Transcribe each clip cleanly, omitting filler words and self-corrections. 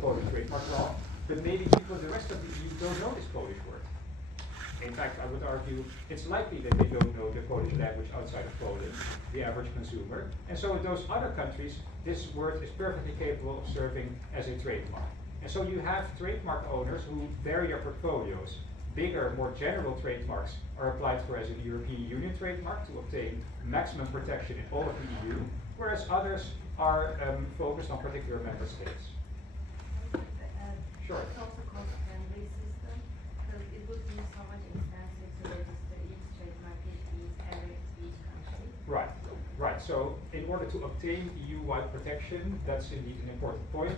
Polish trademark law, but maybe people in the rest of the EU don't know this Polish word. In fact, I would argue it's likely that they don't know the Polish language outside of Poland, the average consumer. And so in those other countries, this word is perfectly capable of serving as a trademark. And so you have trademark owners who vary their portfolios. Bigger, more general trademarks are applied for as a European Union trademark to obtain maximum protection in all of the EU, whereas others are focused on particular member states. Sure. It's also cost-friendly system, because it would be so much expensive to register each trademark in each country. Right, right. So in order to obtain EU-wide protection, that's indeed an important point.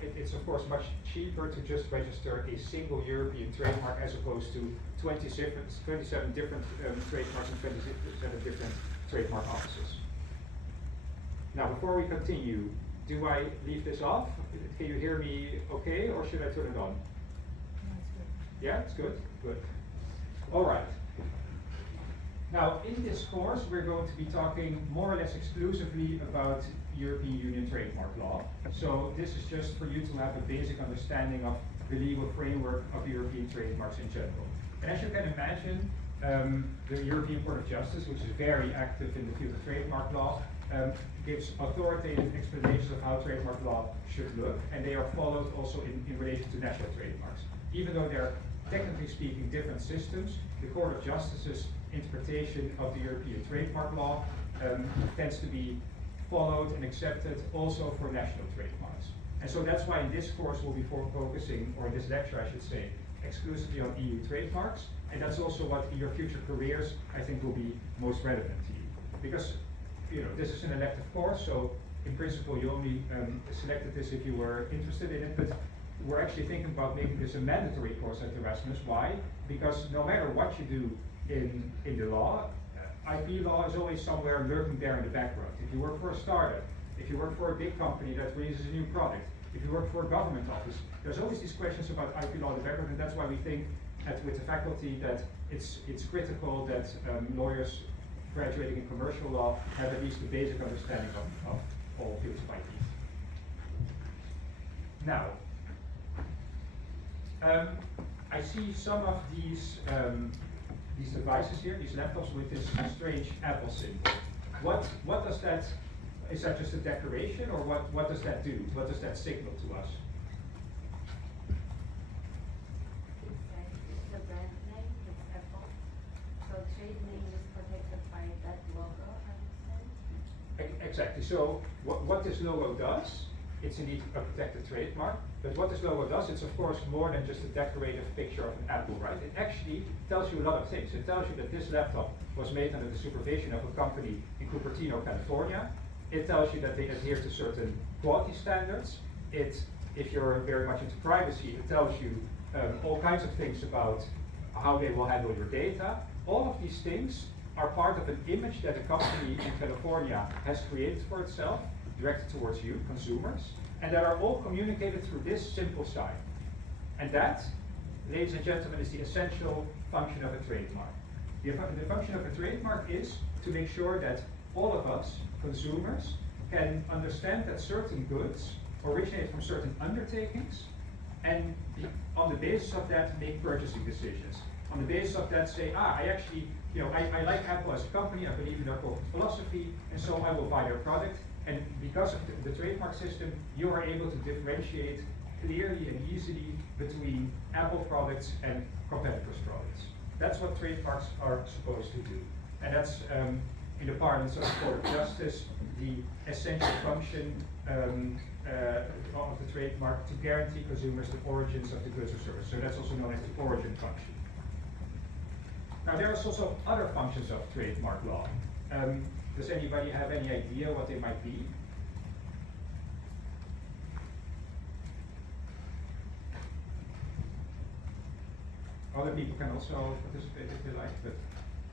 It's of course much cheaper to just register a single European trademark as opposed to 27 different trademarks and 27 different trademark offices. Now, before we continue, do I leave this off? Can you hear me okay, or should I turn it on? No, it's good. Yeah, it's good? Good. All right. Now, in this course, we're going to be talking more or less exclusively about European Union trademark law. So this is just for you to have a basic understanding of the legal framework of European trademarks in general. And as you can imagine, the European Court of Justice, which is very active in the field of trademark law, gives authoritative explanations of how trademark law should look, and they are followed also in relation to national trademarks. Even though they're technically speaking different systems, the Court of Justice's interpretation of the European trademark law tends to be followed and accepted also for national trademarks. And so that's why in this course we'll be focusing, or in this lecture I should say, exclusively on EU trademarks, and that's also what in your future careers I think will be most relevant to you. Because this is an elective course, so in principle you only selected this if you were interested in it, but we're actually thinking about making this a mandatory course at Erasmus. Why? Because no matter what you do in the law, IP law is always somewhere lurking there in the background. If you work for a startup, if you work for a big company that releases a new product, if you work for a government office, there's always these questions about IP law in the background, and that's why we think with the faculty that it's critical that lawyers graduating in commercial law have at least a basic understanding of all fields of IP. Now, I see some of these devices here, these laptops with this strange Apple symbol. What does that, is that just a decoration, or what does that do? What does that signal to us? It's the brand name, it's Apple. So trade name is protected by that logo, I would say. Exactly. So what this logo does, it's indeed a protected trademark, but what this logo does, it's of course more than just a decorative picture of an apple, right? It actually tells you a lot of things. It tells you that this laptop was made under the supervision of a company in Cupertino, California. It tells you that they adhere to certain quality standards. If you're very much into privacy, it tells you all kinds of things about how they will handle your data. All of these things are part of an image that a company in California has created for itself, directed towards you, consumers, and that are all communicated through this simple sign. And that, ladies and gentlemen, is the essential function of a trademark. The function of a trademark is to make sure that all of us, consumers, can understand that certain goods originate from certain undertakings, and on the basis of that make purchasing decisions. On the basis of that say, I actually, I like Apple as a company, I believe in their corporate philosophy, and so I will buy their product. And because of the trademark system, you are able to differentiate clearly and easily between Apple products and competitors' products. That's what trademarks are supposed to do. And that's, in the parlance of the Court of Justice, the essential function of the trademark to guarantee consumers the origins of the goods or service. So that's also known as the origin function. Now there are also other functions of trademark law. Does anybody have any idea what they might be? Other people can also participate if they like, but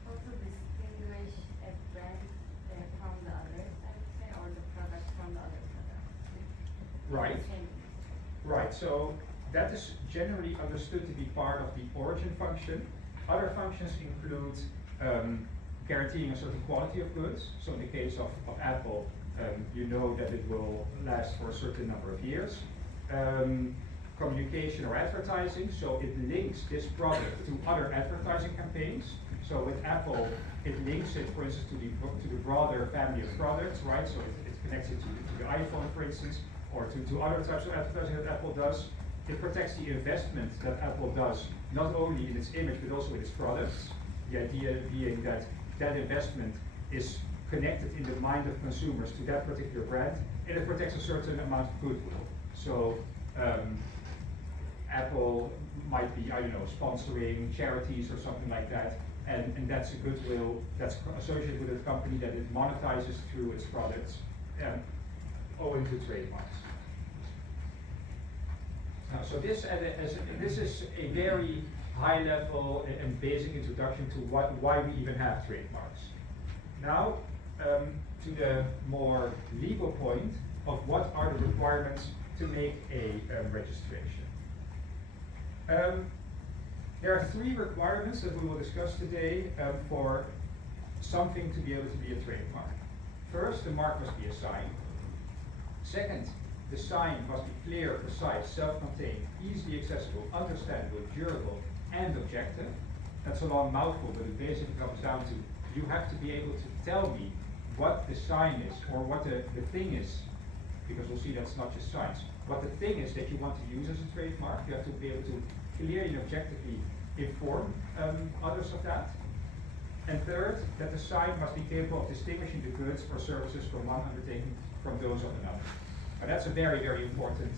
Also distinguish a brand from the others, I would say, or the product from the other products. right, right. So that is generally understood to be part of the origin function. Other functions include guaranteeing a certain quality of goods. So in the case of Apple, you know that it will last for a certain number of years. communication or advertising, so it links this product to other advertising campaigns. So with Apple, it links it, for instance, to the broader family of products, right? So it connects it to the iPhone, for instance, or to other types of advertising that Apple does. It protects the investment that Apple does, not only in its image, but also in its products. The idea being that that investment is connected in the mind of consumers to that particular brand, and it protects a certain amount of goodwill. So Apple might be, I don't know, sponsoring charities or something like that, and that's a goodwill that's associated with a company that it monetizes through its products, owing to trademarks. Now, so this is a very high level and basic introduction to why we even have trademarks. Now, to the more legal point of what are the requirements to make a registration. There are 3 requirements that we will discuss today for something to be able to be a trademark. First, the mark must be a sign. Second, the sign must be clear, precise, self-contained, easily accessible, understandable, durable, and objective. That's a long mouthful, but it basically comes down to you have to be able to tell me what the sign is, or what the thing is, because we'll see that's not just signs. What the thing is that you want to use as a trademark, you have to be able to clearly and objectively inform others of that. And third, that the sign must be capable of distinguishing the goods or services from one undertaking from those of another. And that's a very, very important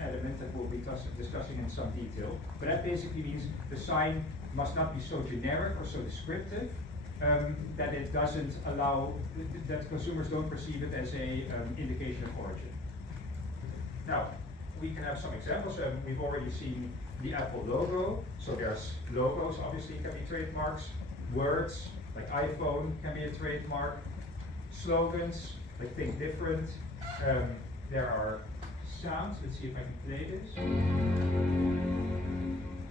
element that we'll be discussing in some detail. But that basically means the sign must not be so generic or so descriptive that it doesn't allow, that consumers don't perceive it as a indication of origin. Now, we can have some examples. We've already seen the Apple logo. So there's logos, obviously, can be trademarks. Words, like iPhone, can be a trademark. Slogans, like think different. There are sounds. Let's see if I can play this.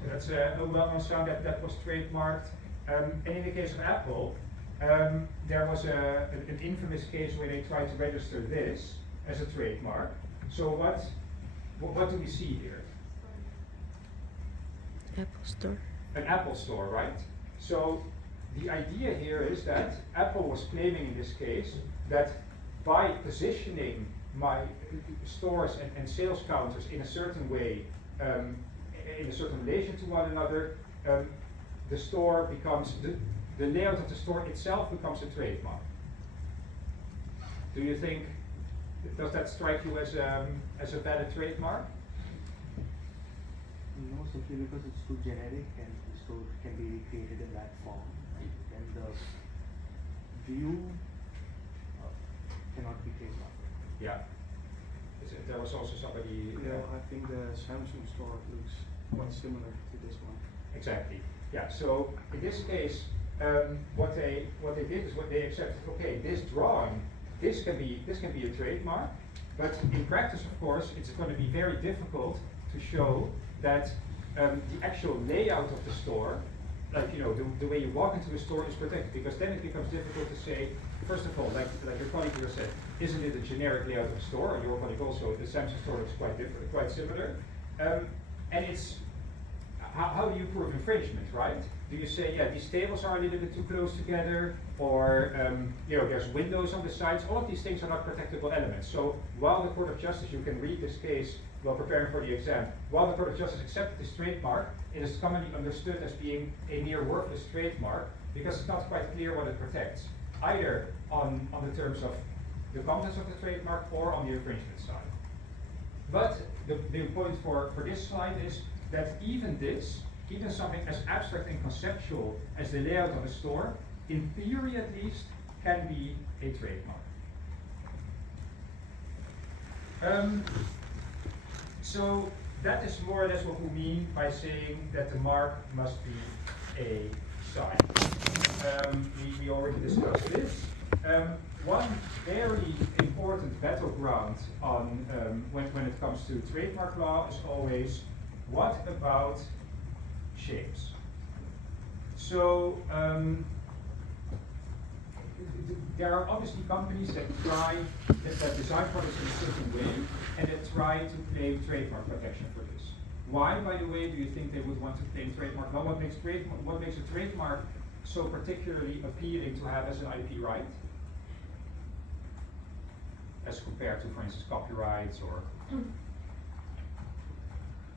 So that's a well-known sound that was trademarked. And in the case of Apple, there was an infamous case where they tried to register this as a trademark. So what do we see here? Apple Store. An Apple Store, right? So the idea here is that Apple was claiming in this case that by positioning my stores and sales counters in a certain way, in a certain relation to one another, the store becomes, the layout of the store itself becomes a trademark. Do you think, does that strike you as a valid trademark? No, simply because it's too generic and the store can be recreated in that form. And the view cannot be trademarked. Yeah. There was also somebody. Yeah, I think the Samsung store looks quite similar to this one. Exactly. Yeah. So in this case, what they did is what they accepted. Okay, this drawing, this can be a trademark, but in practice, of course, it's going to be very difficult to show that the actual layout of the store, like the way you walk into a store, is protected, because then it becomes difficult to say. First of all, like your colleague here said, isn't it a generic layout of the store? Your colleague also, the Samsung store looks quite different, quite similar. And it's, how do you prove infringement, right? Do you say, yeah, these tables are a little bit too close together, or there's windows on the sides? All of these things are not protectable elements. So while the Court of Justice, you can read this case while preparing for the exam, while the Court of Justice accepted this trademark, it is commonly understood as being a near worthless trademark, because it's not quite clear what it protects, either on the terms of the contents of the trademark or on the infringement side. But the point for this slide is that even something as abstract and conceptual as the layout of a store, in theory at least, can be a trademark. So that is more or less what we mean by saying that the mark must be a sign. We already discussed this. One very important battleground on when it comes to trademark law is always, what about shapes? So there are obviously companies that design products in a certain way and that try to claim trademark protection for this. Why, by the way, do you think they would want to claim trademark? Well, what makes a trademark so particularly appealing to have as an IP right, as compared to, for instance, copyrights or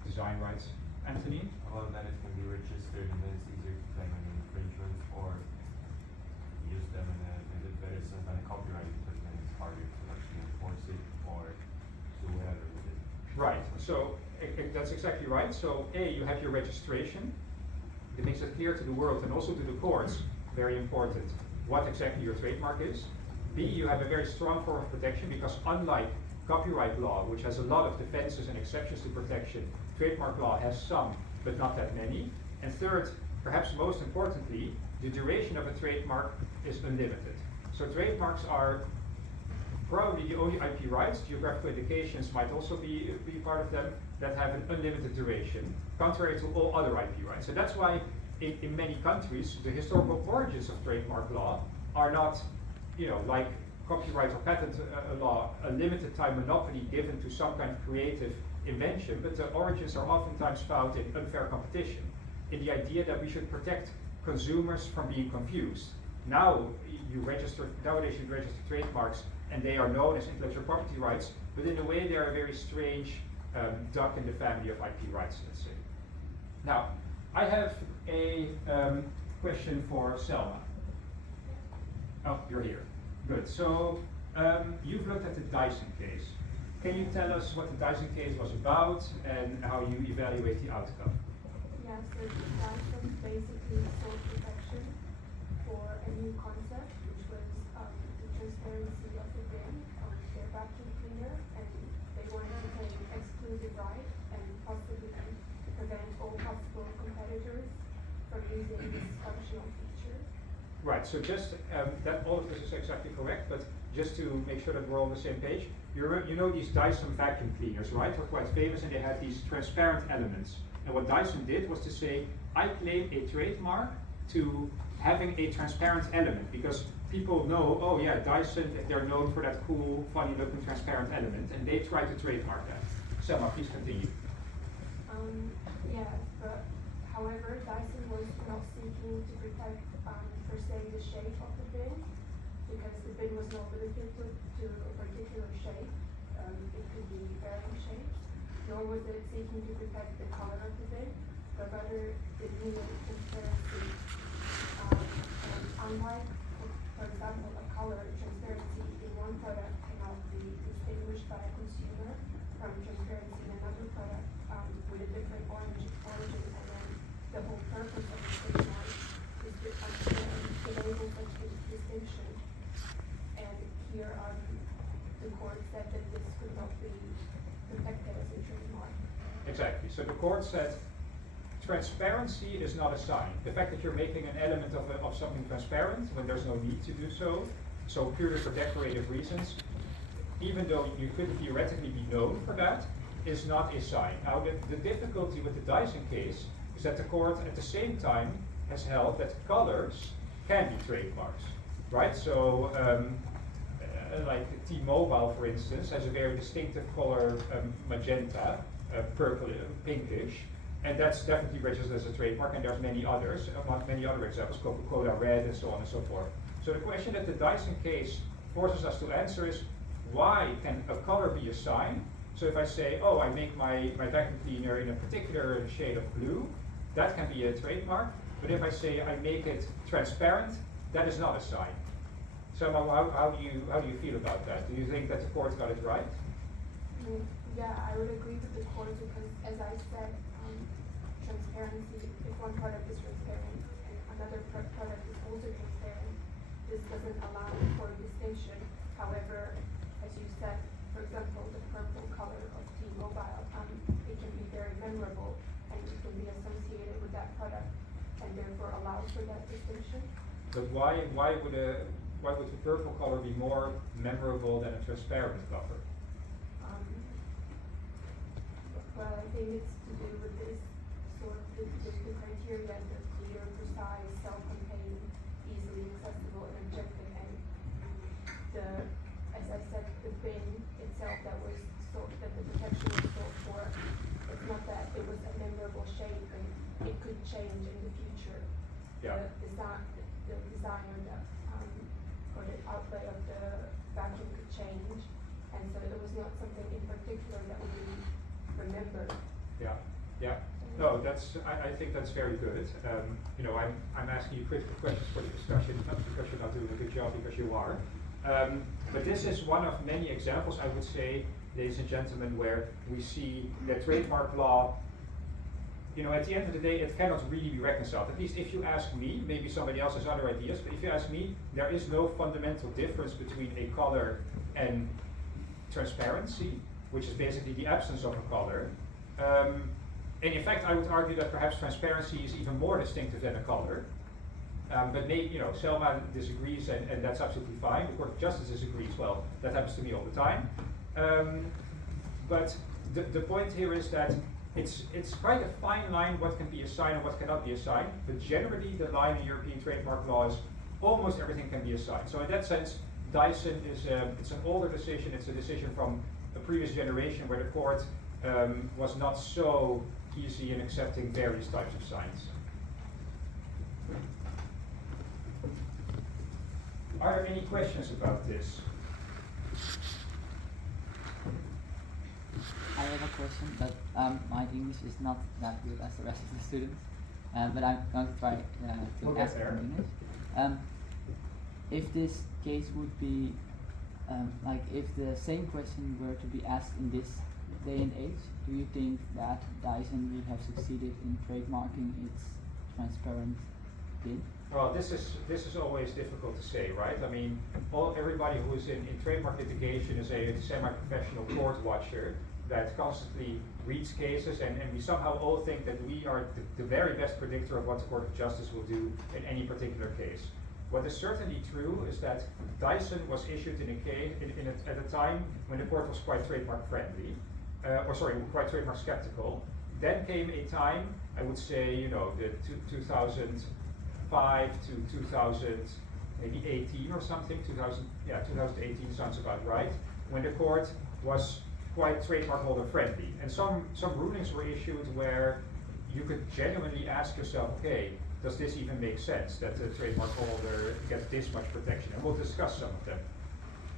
design rights? Anthony? Well, then it can be registered and then it's easier to claim any infringements or use them in a better sense than a copyright, because then it's harder to actually enforce it or do whatever with it. Right, so that's exactly right. So A, you have your registration. It makes it clear to the world and also to the courts, very important, what exactly your trademark is. B, you have a very strong form of protection because unlike copyright law, which has a lot of defenses and exceptions to protection, trademark law has some, but not that many. And third, perhaps most importantly, the duration of a trademark is unlimited. So trademarks are probably the only IP rights, geographical indications might also be part of them, that have an unlimited duration, contrary to all other IP rights. So that's why in many countries, the historical origins of trademark law are not, like copyright or patent law, a limited time monopoly given to some kind of creative invention, but the origins are oftentimes found in unfair competition, in the idea that we should protect consumers from being confused. Nowadays you register trademarks and they are known as intellectual property rights, but in a way they are a very strange duck in the family of IP rights, let's say. Now, I have a question for Selma. Oh, you're here. Good. So you've looked at the Dyson case. Can you tell us what the Dyson case was about and how you evaluate the outcome? Yeah, so Dyson basically sought protection for a new concept, which was the transparency of the bin on their vacuum cleaner, and they wanted to take exclusive right and possibly prevent all possible competitors from using this functional feature. Right, so just that all of this is exactly correct, but just to make sure that we're all on the same page, you know these Dyson vacuum cleaners, right? They're quite famous and they had these transparent elements. And what Dyson did was to say, I claim a trademark to having a transparent element, because people know, oh yeah, Dyson, they're known for that cool, funny looking transparent element, and they try to trademark that. Selma, please continue. Yeah, but however, Dyson was not seeking to protect per se the shape of the bin, because the bin was not limited to a particular shape. It could be varying shapes, nor was it seeking to protect the color of the bin, but rather it needed transparency. And unlike, for example, a color transparency in one product cannot be distinguished by a consumer from transparency in another product with a different origin, and then the whole purpose of the trademark is to enable such a distinction. And here the court said that this could not be protected as a trademark. Exactly, so the court said transparency is not a sign. The fact that you're making an element of something transparent when there's no need to do so, so purely for decorative reasons, even though you could theoretically be known for that, is not a sign. Now the difficulty with the Dyson case is that the court at the same time has held that colors can be trademarks, right? So like T-Mobile, for instance, has a very distinctive color, magenta, purple, pinkish, and that's definitely registered as a trademark, and there's many others, many other examples, Coca-Cola Red and so on and so forth. So the question that the Dyson case forces us to answer is, why can a color be a sign? So if I say, oh, I make my vacuum cleaner in a particular shade of blue, that can be a trademark, but if I say I make it transparent, that is not a sign. So how do you feel about that? Do you think that the court got it right? Yeah, I would agree with the court, because as I said, transparency, if one product is transparent and another product is also transparent, this doesn't allow for distinction. However, as you said, for example, the purple color of T-Mobile, it can be very memorable and it can be associated with that product and therefore allow for that distinction. But why would the purple color be more memorable than a transparent color? Well, I think it's to do with this sort of the criteria, the clear, precise, self-contained, easily accessible, and objective, and as I said, the bin itself that the protection was sought for, it's not that it was a memorable shape and it could change in the future. Yeah. The design or the outlay of the vacuum could change, and so it was not something in particular that we remembered. Yeah, yeah. No, I think that's very good. I'm asking you critical questions for the discussion, not because you're not doing a good job, because you are. But this is one of many examples, I would say, ladies and gentlemen, where we see that trademark law, at the end of the day, it cannot really be reconciled. At least if you ask me, maybe somebody else has other ideas, but if you ask me, there is no fundamental difference between a color and transparency, which is basically the absence of a color. And in fact, I would argue that perhaps transparency is even more distinctive than a color. But maybe, Selma disagrees, and that's absolutely fine. The Court of Justice disagrees. Well, that happens to me all the time. But the point here is that it's quite a fine line what can be a sign and what cannot be a sign. But generally, the line in European trademark law is almost everything can be a sign. So in that sense, Dyson it's an older decision. It's a decision from a previous generation where the court was not so easy in accepting various types of signs. Are there any questions about this? I have a question, but my English is not that good as the rest of the students. But I'm going to try to ask in English. If this case would be, like if the same question were to be asked in this day and age, do you think that Dyson would have succeeded in trademarking its transparent bin? Well, this is always difficult to say, right? I mean, everybody who is in trademark litigation is a semi-professional court watcher that constantly reads cases, and we somehow all think that we are the very best predictor of what the Court of Justice will do in any particular case. What is certainly true is that Dyson was issued in a case at a time when the court was quite trademark friendly, quite trademark skeptical. Then came a time, I would say, the 2005 to 2018 or something. 2018 sounds about right. When the court was quite trademark holder friendly, and some rulings were issued where you could genuinely ask yourself, okay, does this even make sense that the trademark holder gets this much protection? And we'll discuss some of them.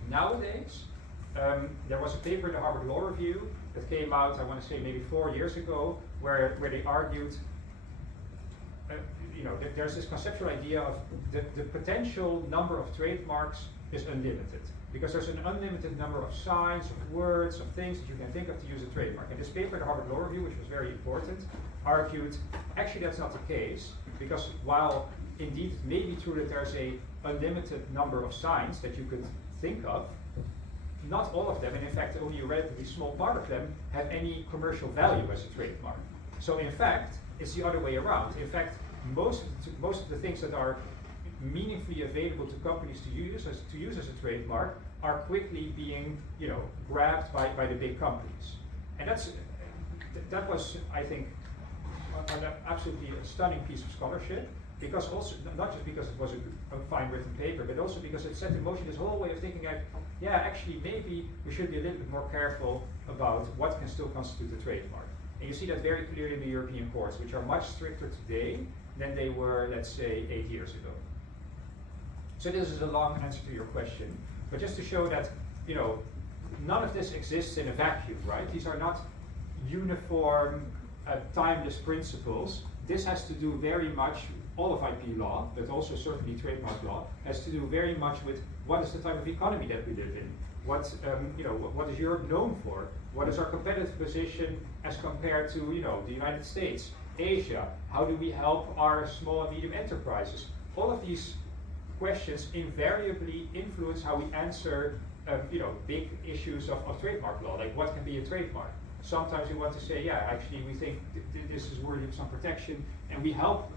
Nowadays, there was a paper in the Harvard Law Review that came out, I want to say maybe 4 years ago, where they argued, there's this conceptual idea of the potential number of trademarks is unlimited, because there's an unlimited number of signs, of words, of things that you can think of to use a trademark. And this paper in the Harvard Law Review, which was very important, argued, actually that's not the case, because while indeed it may be true that there's a unlimited number of signs that you could think of, not all of them, and in fact only a relatively small part of them, have any commercial value as a trademark. So in fact, it's the other way around. In fact, most of the things that are meaningfully available to companies to use as a trademark are quickly being grabbed by the big companies. And that was, I think, an absolutely stunning piece of scholarship, because also, not just because it was a fine written paper, but also because it set in motion this whole way of thinking like, yeah, actually maybe we should be a little bit more careful about what can still constitute a trademark. And you see that very clearly in the European courts, which are much stricter today than they were, let's say, 8 years ago. So this is a long answer to your question, but just to show that, none of this exists in a vacuum, right? These are not uniform, timeless principles. This has to do very much, all of IP law, but also certainly trademark law, has to do very much with what is the type of economy that we live in. What is Europe known for? What is our competitive position as compared to, the United States, Asia? How do we help our small and medium enterprises? All of these questions invariably influence how we answer, big issues of trademark law, like what can be a trademark. Sometimes we want to say, yeah, actually we think this is worthy of some protection, and we help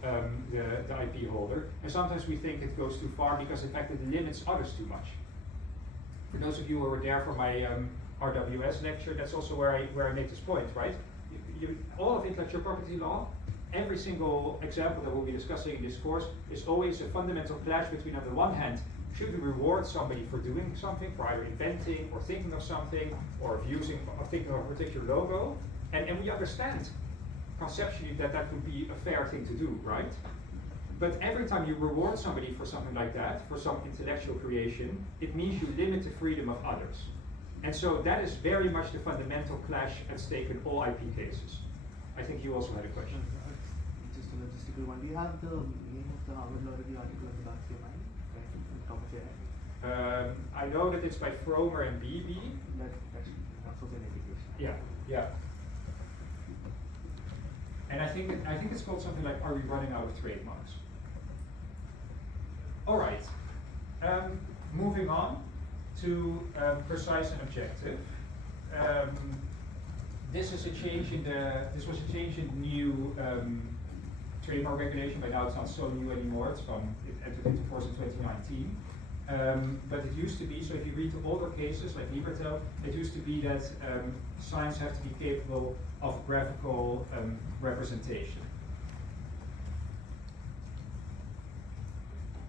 the IP holder. And sometimes we think it goes too far because in fact it limits others too much. For those of you who were there for my RWS lecture, that's also where I make this point, right? All of intellectual property law, every single example that we'll be discussing in this course is always a fundamental clash between, on the one hand, should we reward somebody for doing something, for either inventing or thinking of something, or of using or thinking of a particular logo? And we understand conceptually that that would be a fair thing to do, right? But every time you reward somebody for something like that, for some intellectual creation, it means you limit the freedom of others. And so that is very much the fundamental clash at stake in all IP cases. I think you also had a question. Just a logistical one. Do you have the name of the Harvard Law Review article at the back of your mind? Right, on the top of your head? I know that it's by Fromer and Beebe. That's also an indication. Yeah, yeah. And I think it's called something like "Are we running out of trademarks?" All right. Moving on to precise and objective. This was a change in the new trademark regulation. By now it's not so new anymore. It entered into force in 2019. But it used to be, so if you read the older cases like Libertel, it used to be that signs have to be capable of graphical representation.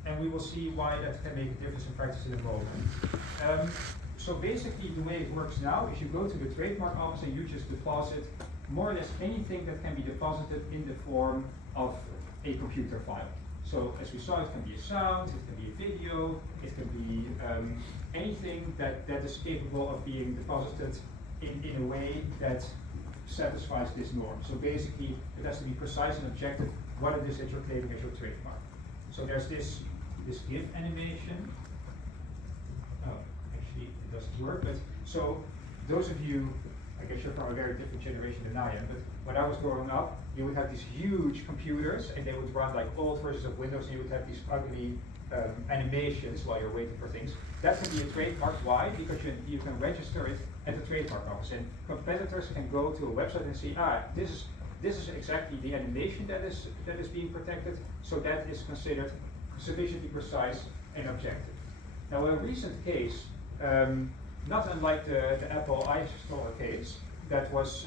And we will see why that can make a difference in practice in a moment. So basically the way it works now is you go to the trademark office and you just deposit more or less anything that can be deposited in the form of a computer file. So as we saw, it can be a sound, it can be a video, it can be anything that is capable of being deposited in a way that satisfies this norm. So basically it has to be precise and objective what it is that you're claiming as your trademark. So there's this GIF animation. Oh, actually it doesn't work, but so those of you, I guess you're from a very different generation than I am, but when I was growing up, you would have these huge computers and they would run like old versions of Windows, and you would have these ugly animations while you're waiting for things. That can be a trademark. Why? Because you can register it at the trademark office, and competitors can go to a website and see, this is exactly the animation that is being protected, so that is considered sufficiently precise and objective. Now, a recent case, not unlike the Apple iStore case, that was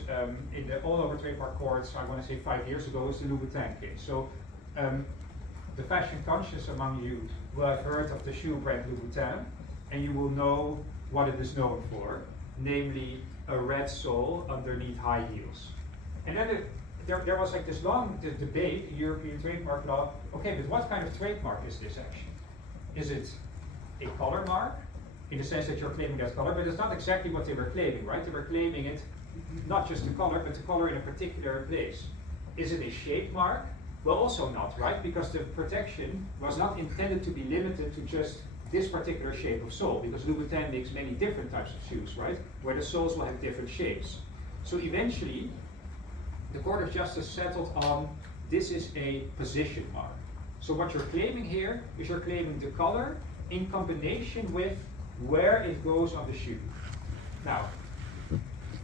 in the all over trademark courts, I want to say 5 years ago, was the Louboutin case. So the fashion conscious among you will have heard of the shoe brand Louboutin, and you will know what it is known for, namely a red sole underneath high heels. And then there was like this long debate in European trademark law, okay, but what kind of trademark is this actually? Is it a color mark, in the sense that you're claiming that color, but it's not exactly what they were claiming, right? They were claiming it, not just the color, but the color in a particular place. Is it a shape mark? Well, also not, right? Because the protection was not intended to be limited to just this particular shape of sole, because Louboutin makes many different types of shoes, right? Where the soles will have different shapes. So eventually, the Court of Justice settled on this is a position mark. So what you're claiming here is you're claiming the color in combination with where it goes on the shoe. Now,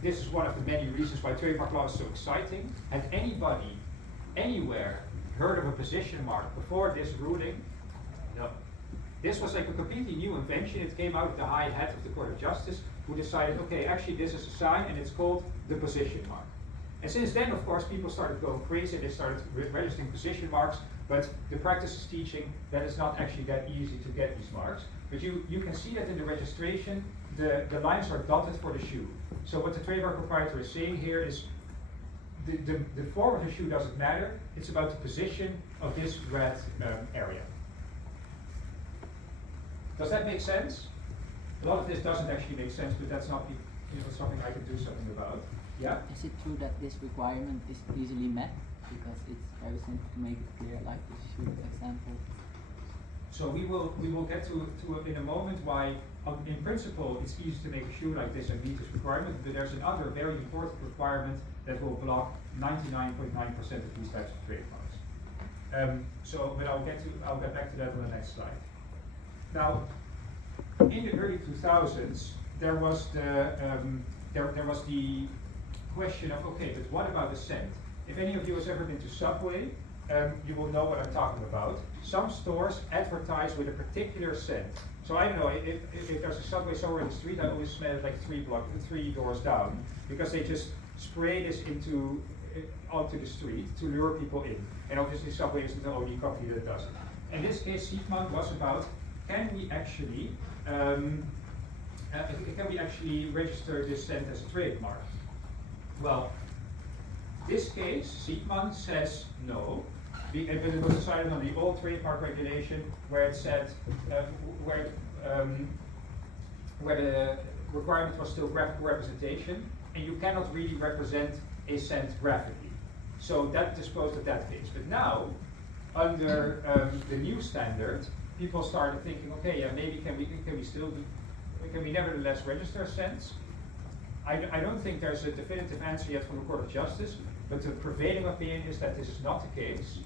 this is one of the many reasons why trademark law is so exciting. Had anybody, anywhere, heard of a position mark before this ruling? No. This was like a completely new invention. It came out of the high hat of the Court of Justice, who decided, okay, actually this is a sign and it's called the position mark. And since then, of course, people started going crazy. They started registering position marks, but the practice is teaching that it's not actually that easy to get these marks. But you can see that in the registration, the lines are dotted for the shoe. So what the trademark proprietor is saying here is the form of the shoe doesn't matter. It's about the position of this red area. Does that make sense? A lot of this doesn't actually make sense, but that's not something I can do something about. Yeah? Is it true that this requirement is easily met? Because it's very simple to make it clear, like the shoe example. So we will get to it in a moment why, in principle, it's easy to make a shoe like this and meet this requirement, but there's another very important requirement that will block 99.9% of these types of trademarks. But I'll get back to that on the next slide. Now, in the early 2000s, there was the question of, okay, but what about the scent? If any of you has ever been to Subway, you will know what I'm talking about. Some stores advertise with a particular scent. So I don't know, if there's a Subway somewhere in the street, I always smell it like 3 doors down, because they just spray this onto the street to lure people in. And obviously Subway isn't the only company that does it. In this case, Siegmund was about, can we actually register this scent as a trademark? Well, this case, Siegmann says no, but it was decided on the old trademark regulation where it said where the requirement was still graphical representation, and you cannot really represent a scent graphically. So that disposed of that case. But now, under the new standard, people started thinking, okay, yeah, maybe can we nevertheless register scents? I don't think there's a definitive answer yet from the Court of Justice, but the prevailing opinion is that this is not the case.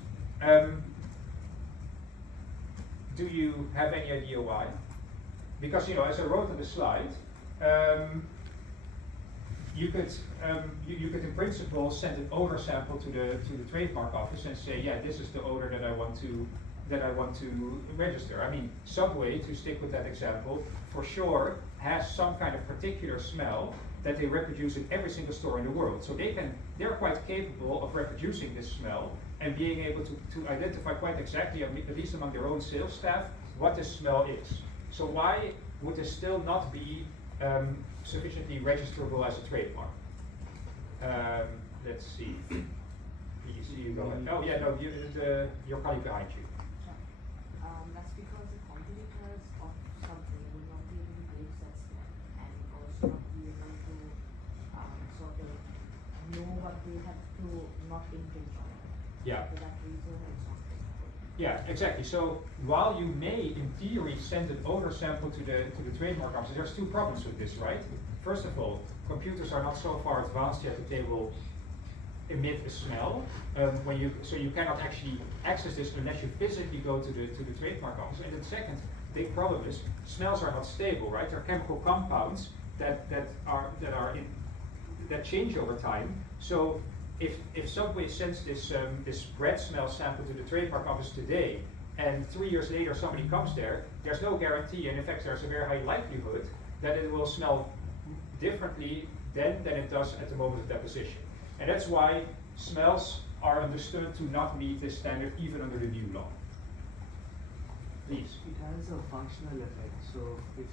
Do you have any idea why? Because, as I wrote on the slide, you could in principle send an odor sample to the trademark office and say, yeah, this is the odor that I want to register. I mean, Subway, to stick with that example, for sure has some kind of particular smell that they reproduce in every single store in the world. So they're quite capable of reproducing this smell and being able to identify quite exactly, at least among their own sales staff, what this smell is. So why would this still not be sufficiently registerable as a trademark? Let's see. You see you go ahead. Oh yeah, no, your colleague behind you. That's because the competitors of something will not be able to gauge that smell and also not be able to sort of know what they have to not infringe on. Yeah. For that reason, it's not trademark. Yeah, exactly. So while you may, in theory, send an odor sample to the trademark office, there's two problems with this, right? First of all, computers are not so far advanced yet that they will emit a smell. So you cannot actually access this unless you physically go to the trademark office. And the second big problem is smells are not stable, right? They're chemical compounds that change over time. So if Subway sends this bread smell sample to the trademark office today, and 3 years later somebody comes there, there's no guarantee, and in fact there's a very high likelihood that it will smell differently then than it does at the moment of deposition. And that's why smells are understood to not meet this standard even under the new law. Please. It has a functional effect. So if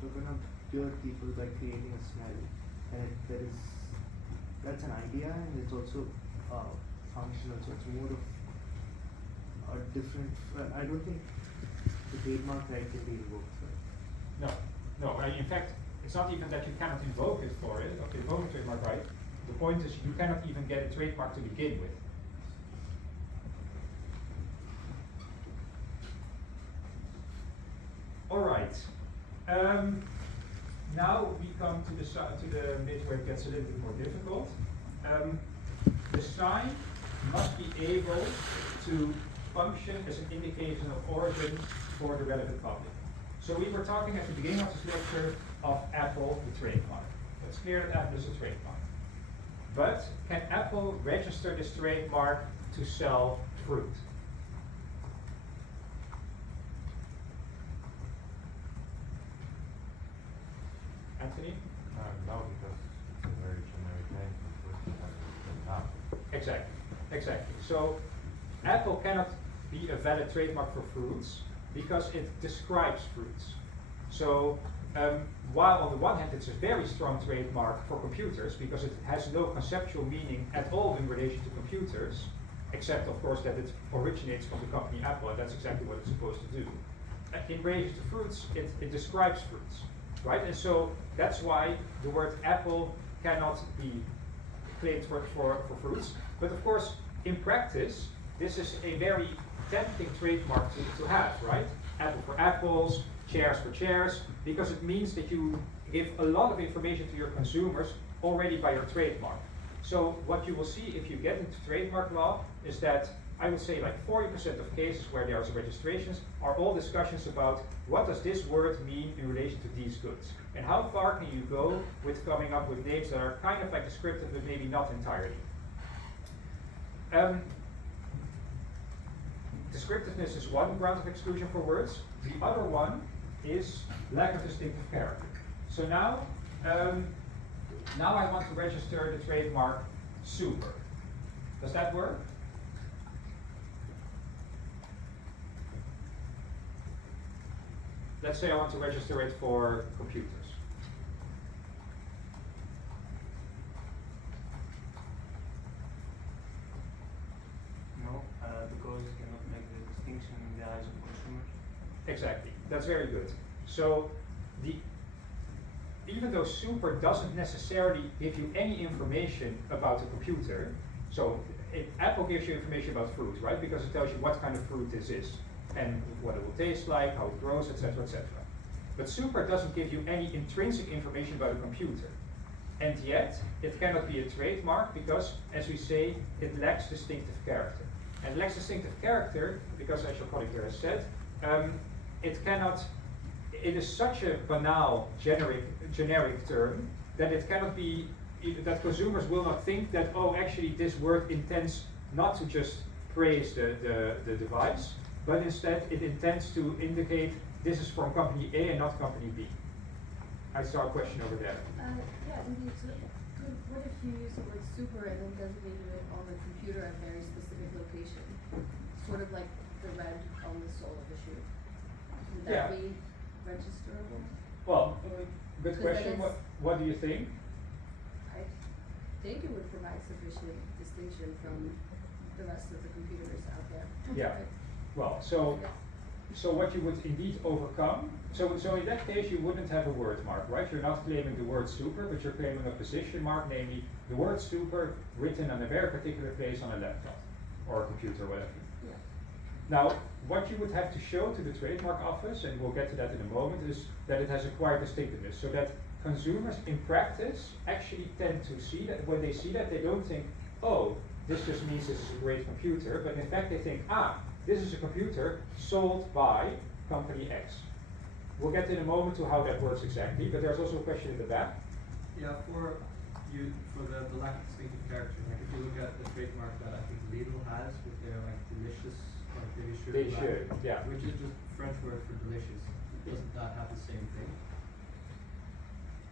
you're going to cure people by creating a smell, and that's an idea, and it's also functional. So it's more of a different. I don't think the trademark right can be invoked for it. No. In fact, it's not even that you cannot invoke it for it. Okay, invoke a trademark right. The point is you cannot even get a trademark to begin with. All right. Now we come to the bit where it gets a little bit more difficult. The sign must be able to function as an indication of origin for the relevant public. So we were talking at the beginning of this lecture of Apple, the trademark. It's clear that Apple is a trademark. But can Apple register this trademark to sell fruit? Anthony? No, because it's a very generic name for fruit. Exactly. So Apple cannot be a valid trademark for fruits because it describes fruits. So while on the one hand it's a very strong trademark for computers because it has no conceptual meaning at all in relation to computers, except of course that it originates from the company Apple, and that's exactly what it's supposed to do. In relation to fruits, it describes fruits, right? And so that's why the word apple cannot be claimed for fruits. But of course, in practice, this is a very tempting trademark to have, right? Apple for apples, chairs for chairs, because it means that you give a lot of information to your consumers already by your trademark. So what you will see if you get into trademark law is that I would say like 40% of cases where there's registrations are all discussions about what does this word mean in relation to these goods. And how far can you go with coming up with names that are kind of like descriptive but maybe not entirely. Descriptiveness is one ground of exclusion for words. The other one is lack of distinctive character. So now I want to register the trademark super. Does that work? let's say I want to register it for computers. No, because you cannot make the distinction in the eyes of consumers. Exactly, that's very good. So even though Super doesn't necessarily give you any information about the computer, so Apple gives you information about fruit, right? Because it tells you what kind of fruit this is and what it will taste like, how it grows, etc., etc. But Super doesn't give you any intrinsic information about a computer. And yet, it cannot be a trademark because, as we say, it lacks distinctive character. And it lacks distinctive character because, as your colleague there has said, it is such a banal, generic term that it cannot be, that consumers will not think that, oh, actually this word intends not to just praise the device, but instead it intends to indicate this is from company A and not company B. I saw a question over there. Yeah, indeed. So, what if you use the word super and then designate it on the computer at a very specific location? Sort of like the red on the sole of the shoe. Would that be registerable? Well, Or, good 'cause question. then What do you think? I think it would provide sufficient distinction from the rest of the computers out there. Yeah. Right? Well, so what you would indeed overcome, so in that case you wouldn't have a word mark, right? You're not claiming the word super, but you're claiming a position mark, namely the word super written on a very particular place on a laptop or a computer or whatever. Yeah. Now, what you would have to show to the trademark office, and we'll get to that in a moment, is that it has acquired distinctiveness, so that consumers in practice actually tend to see that, when they see that, they don't think, oh, this just means this is a great computer, but in fact they think, this is a computer sold by company X. We'll get in a moment to how that works exactly, but there's also a question in the back. Yeah, for the lack of distinctive character, like if you look at the trademark that I think Lidl has with their like delicious, like They should, yeah. which is just French word for delicious. Doesn't that have the same thing?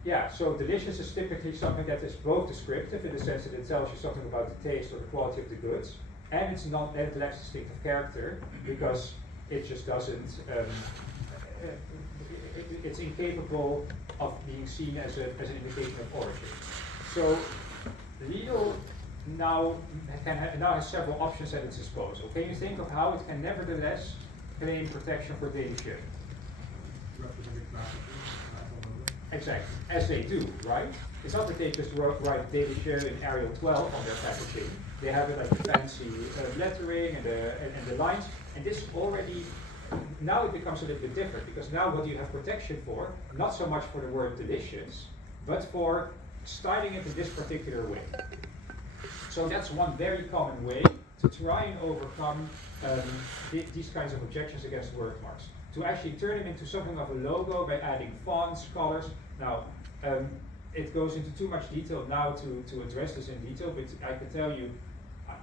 Yeah, so delicious is typically something that is both descriptive in the sense that it tells you something about the taste or the quality of the goods, and it lacks distinctive character because it just doesn't, it's incapable of being seen as an indication of origin. So Lidl now has several options at its disposal. Can you think of how it can nevertheless claim protection for daily shipping? Represented graphically. Exactly, as they do, right? It's not that they just write daily share in Arial 12 on their packaging. They have it like the fancy lettering and the lines, and this already, now it becomes a little bit different, because now what do you have protection for? Not so much for the word delicious, but for styling it in this particular way. So that's one very common way to try and overcome these kinds of objections against word marks. To actually turn them into something of a logo by adding fonts, colors. Now, it goes into too much detail now to address this in detail, but I can tell you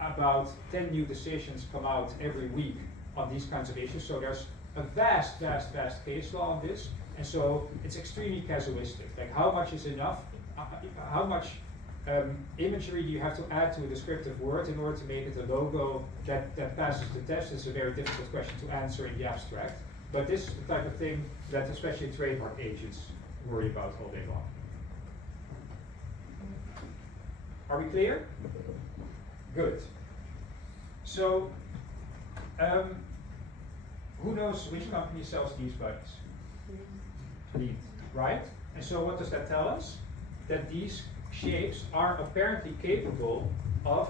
about 10 new decisions come out every week on these kinds of issues. So there's a vast case law on this, and so it's extremely casuistic. Like how much is enough? How much imagery do you have to add to a descriptive word in order to make it a logo that passes the test? It's a very difficult question to answer in the abstract. But this is the type of thing that especially trademark agents worry about all day long. Are we clear? Good. So, who knows which company sells these buttons? Lead, right? And so what does that tell us? That these shapes are apparently capable of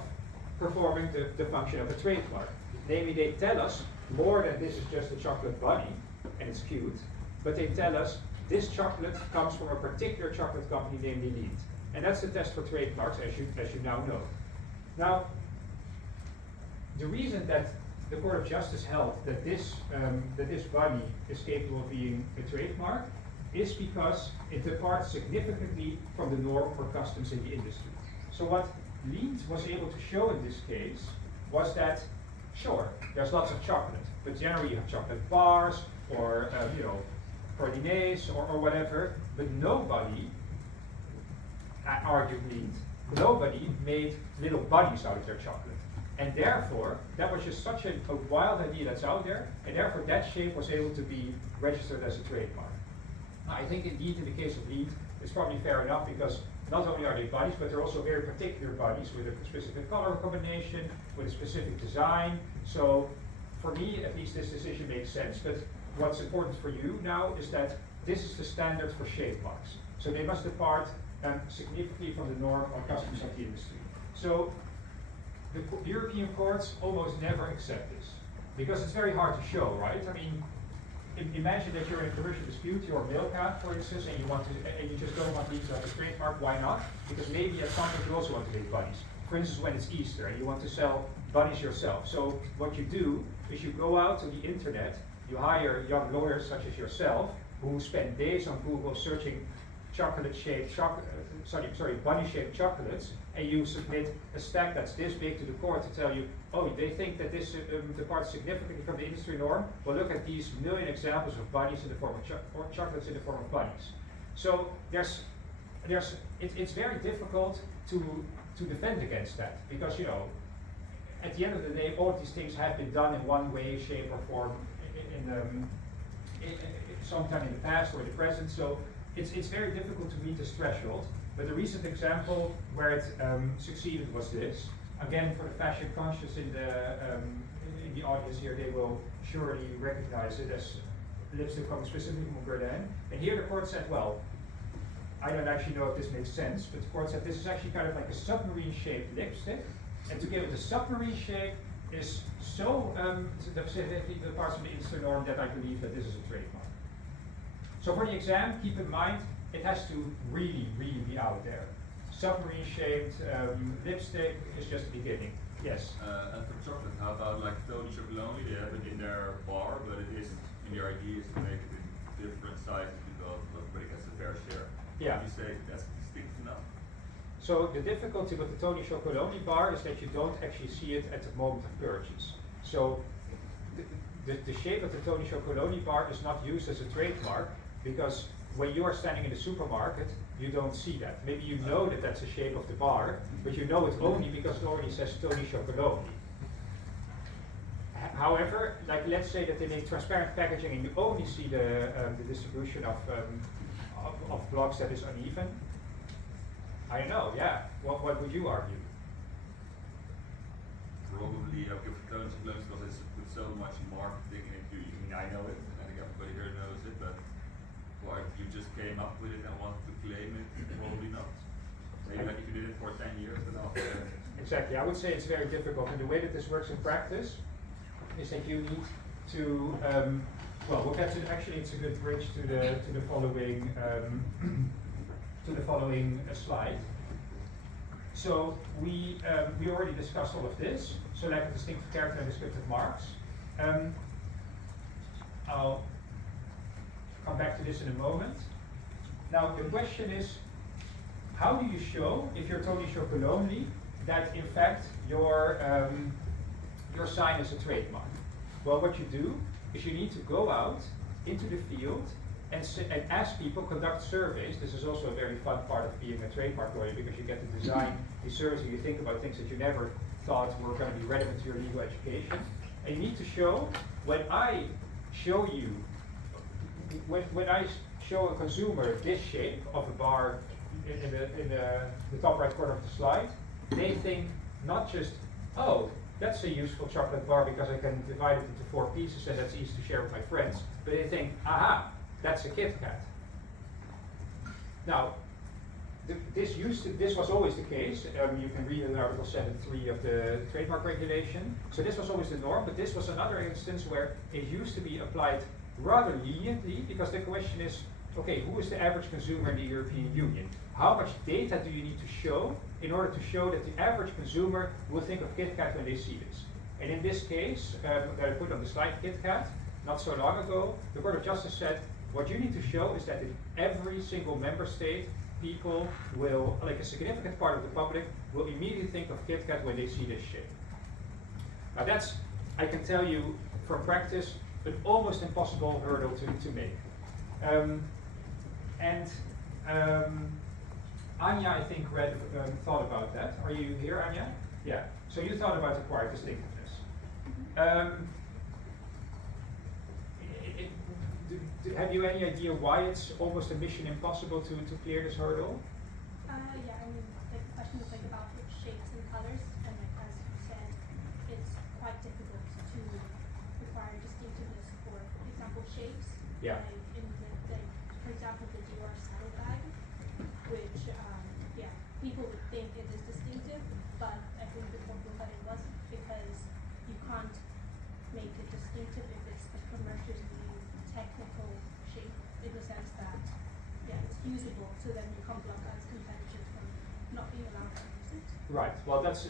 performing the function of a trademark. Namely, they tell us more than this is just a chocolate bunny, and it's cute, but they tell us this chocolate comes from a particular chocolate company, namely Lead. And that's the test for trademarks, as you now know. Now, the reason that the Court of Justice held that this bunny is capable of being a trademark is because it departs significantly from the norm or customs in the industry. So what Lead was able to show in this case was that, sure, there's lots of chocolate, but generally you have chocolate bars or pralines or whatever, but nobody, argued Lead, nobody made little bunnies out of their chocolate. And therefore, that was just such a wild idea that's out there, and therefore that shape was able to be registered as a trademark. Now, I think indeed in the case of lead, it's probably fair enough because not only are they bodies, but they're also very particular bodies with a specific color combination, with a specific design. So for me, at least this decision makes sense, but what's important for you now is that this is the standard for shape marks. So they must depart significantly from the norm or customs of the industry. So the European courts almost never accept this because it's very hard to show, right? I mean, imagine that you're in a commercial dispute, you're Milka, for instance, and you just don't want lead to have a trademark. Why not? Because maybe at some point you also want to make bunnies. For instance, when it's Easter and you want to sell bunnies yourself. So what you do is you go out to the internet, you hire young lawyers such as yourself who spend days on Google searching bunny-shaped chocolates, and you submit a stack that's this big to the court to tell you, oh, they think that this departs significantly from the industry norm. Well, look at these million examples of bunnies in the form of or chocolates in the form of bunnies. So it's very difficult to defend against that because at the end of the day, all of these things have been done in one way, shape, or form sometime in the past or in the present. So it's very difficult to meet this threshold. But the recent example where it succeeded was this. Again, for the fashion conscious in the audience here, they will surely recognize it as lipstick coming specifically from Guerlain. And here the court said, well, I don't actually know if this makes sense, but the court said this is actually kind of like a submarine-shaped lipstick. And to give it a submarine shape is so specifically the parts of the industry norm that I believe that this is a trademark. So for the exam, keep in mind, it has to really, really be out there. Submarine-shaped lipstick is just the beginning. Yes? And for chocolate, how about like Tony Chocolate only? They have it in their bar, but it is, in their idea is to make it in different sizes because everybody gets a fair share. Yeah. Would you say that's distinct enough? So the difficulty with the Tony Chocolonely bar is that you don't actually see it at the moment of purchase. So the shape of the Tony Chocolonely bar is not used as a trademark because when you are standing in the supermarket, you don't see that. Maybe you know that that's the shape of the bar, but you know it only because it already says Tony Chocolonely. However, like let's say that they make transparent packaging and you only see the distribution of blocks that is uneven. I don't know, yeah. What would you argue? Probably I'll give Tony Chocolate because it's put so much marketing into it. I mean, I know it, and I think everybody here knows it, but like you just came up with it and wanted to claim it, probably not. Maybe like if you did it for 10 years, but after. Exactly, I would say it's very difficult. And the way that this works in practice is that you need to, well, we'll get to, actually it's a good bridge to the following, slide. So we already discussed all of this. So like a distinctive character and descriptive marks. I'll come back to this in a moment. Now the question is, how do you show, if you're Tony Chocolonely, that in fact your sign is a trademark? Well, what you do is you need to go out into the field and ask people, conduct surveys. This is also a very fun part of being a trademark lawyer because you get to design these surveys and you think about things that you never thought were going to be relevant to your legal education. And you need to show, when I show you, when I show a consumer this shape of a bar in the top right corner of the slide, they think not just, oh, that's a useful chocolate bar because I can divide it into 4 pieces and that's easy to share with my friends, but they think, aha, that's a Kit Kat. Now, this was always the case. You can read in Article 7.3 of the trademark regulation. So this was always the norm, but this was another instance where it used to be applied rather leniently because the question is, okay, who is the average consumer in the European Union? How much data do you need to show in order to show that the average consumer will think of Kit Kat when they see this? And in this case, that I put on the slide Kit Kat, not so long ago, the Court of Justice said, what you need to show is that in every single member state, people will, like a significant part of the public, will immediately think of Kit Kat when they see this shape. Now that's, I can tell you from practice, an almost impossible hurdle to make. Anya, I think, thought about that. Are you here, Anya? Yeah, so you thought about acquired distinctiveness. Have you any idea why it's almost a mission impossible to clear this hurdle? Yeah, I mean, the question is like about like shapes and colors, and like as you said, it's quite difficult to require distinctiveness for example shapes. Yeah. Like in the like for example the Dior saddlebag, which yeah, people would think it is distinctive, but I think the problem that it wasn't because you can't make it distinctive if it's a commercially technical shape in the sense that yeah, it's usable, so then you can't block out competitors from not being allowed to use it. Right. Well, that's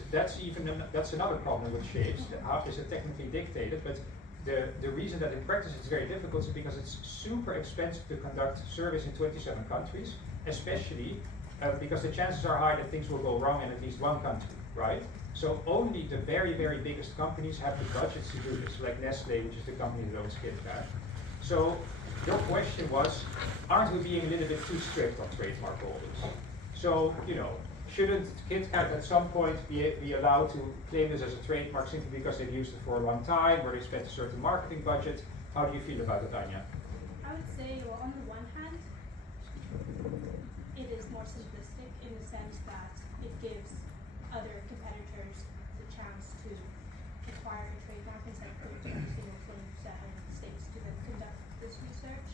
another problem with shapes. How is it technically dictated? But the reason that in practice it's very difficult is because it's super expensive to conduct surveys in 27 countries, especially because the chances are high that things will go wrong in at least one country, right? So only the very, very biggest companies have the budgets to do this, like Nestle, which is the company that owns KitKat. So your question was, aren't we being a little bit too strict on trademark holders? So, you know, shouldn't KitKat at some point be allowed to claim this as a trademark simply because they've used it for a long time, or they spent a certain marketing budget? How do you feel about it, Anya? I would say, well, on the one hand, it is more simplistic in the sense that it gives other competitors the chance to acquire a trademark instead of going to every single 27 states to then conduct this research.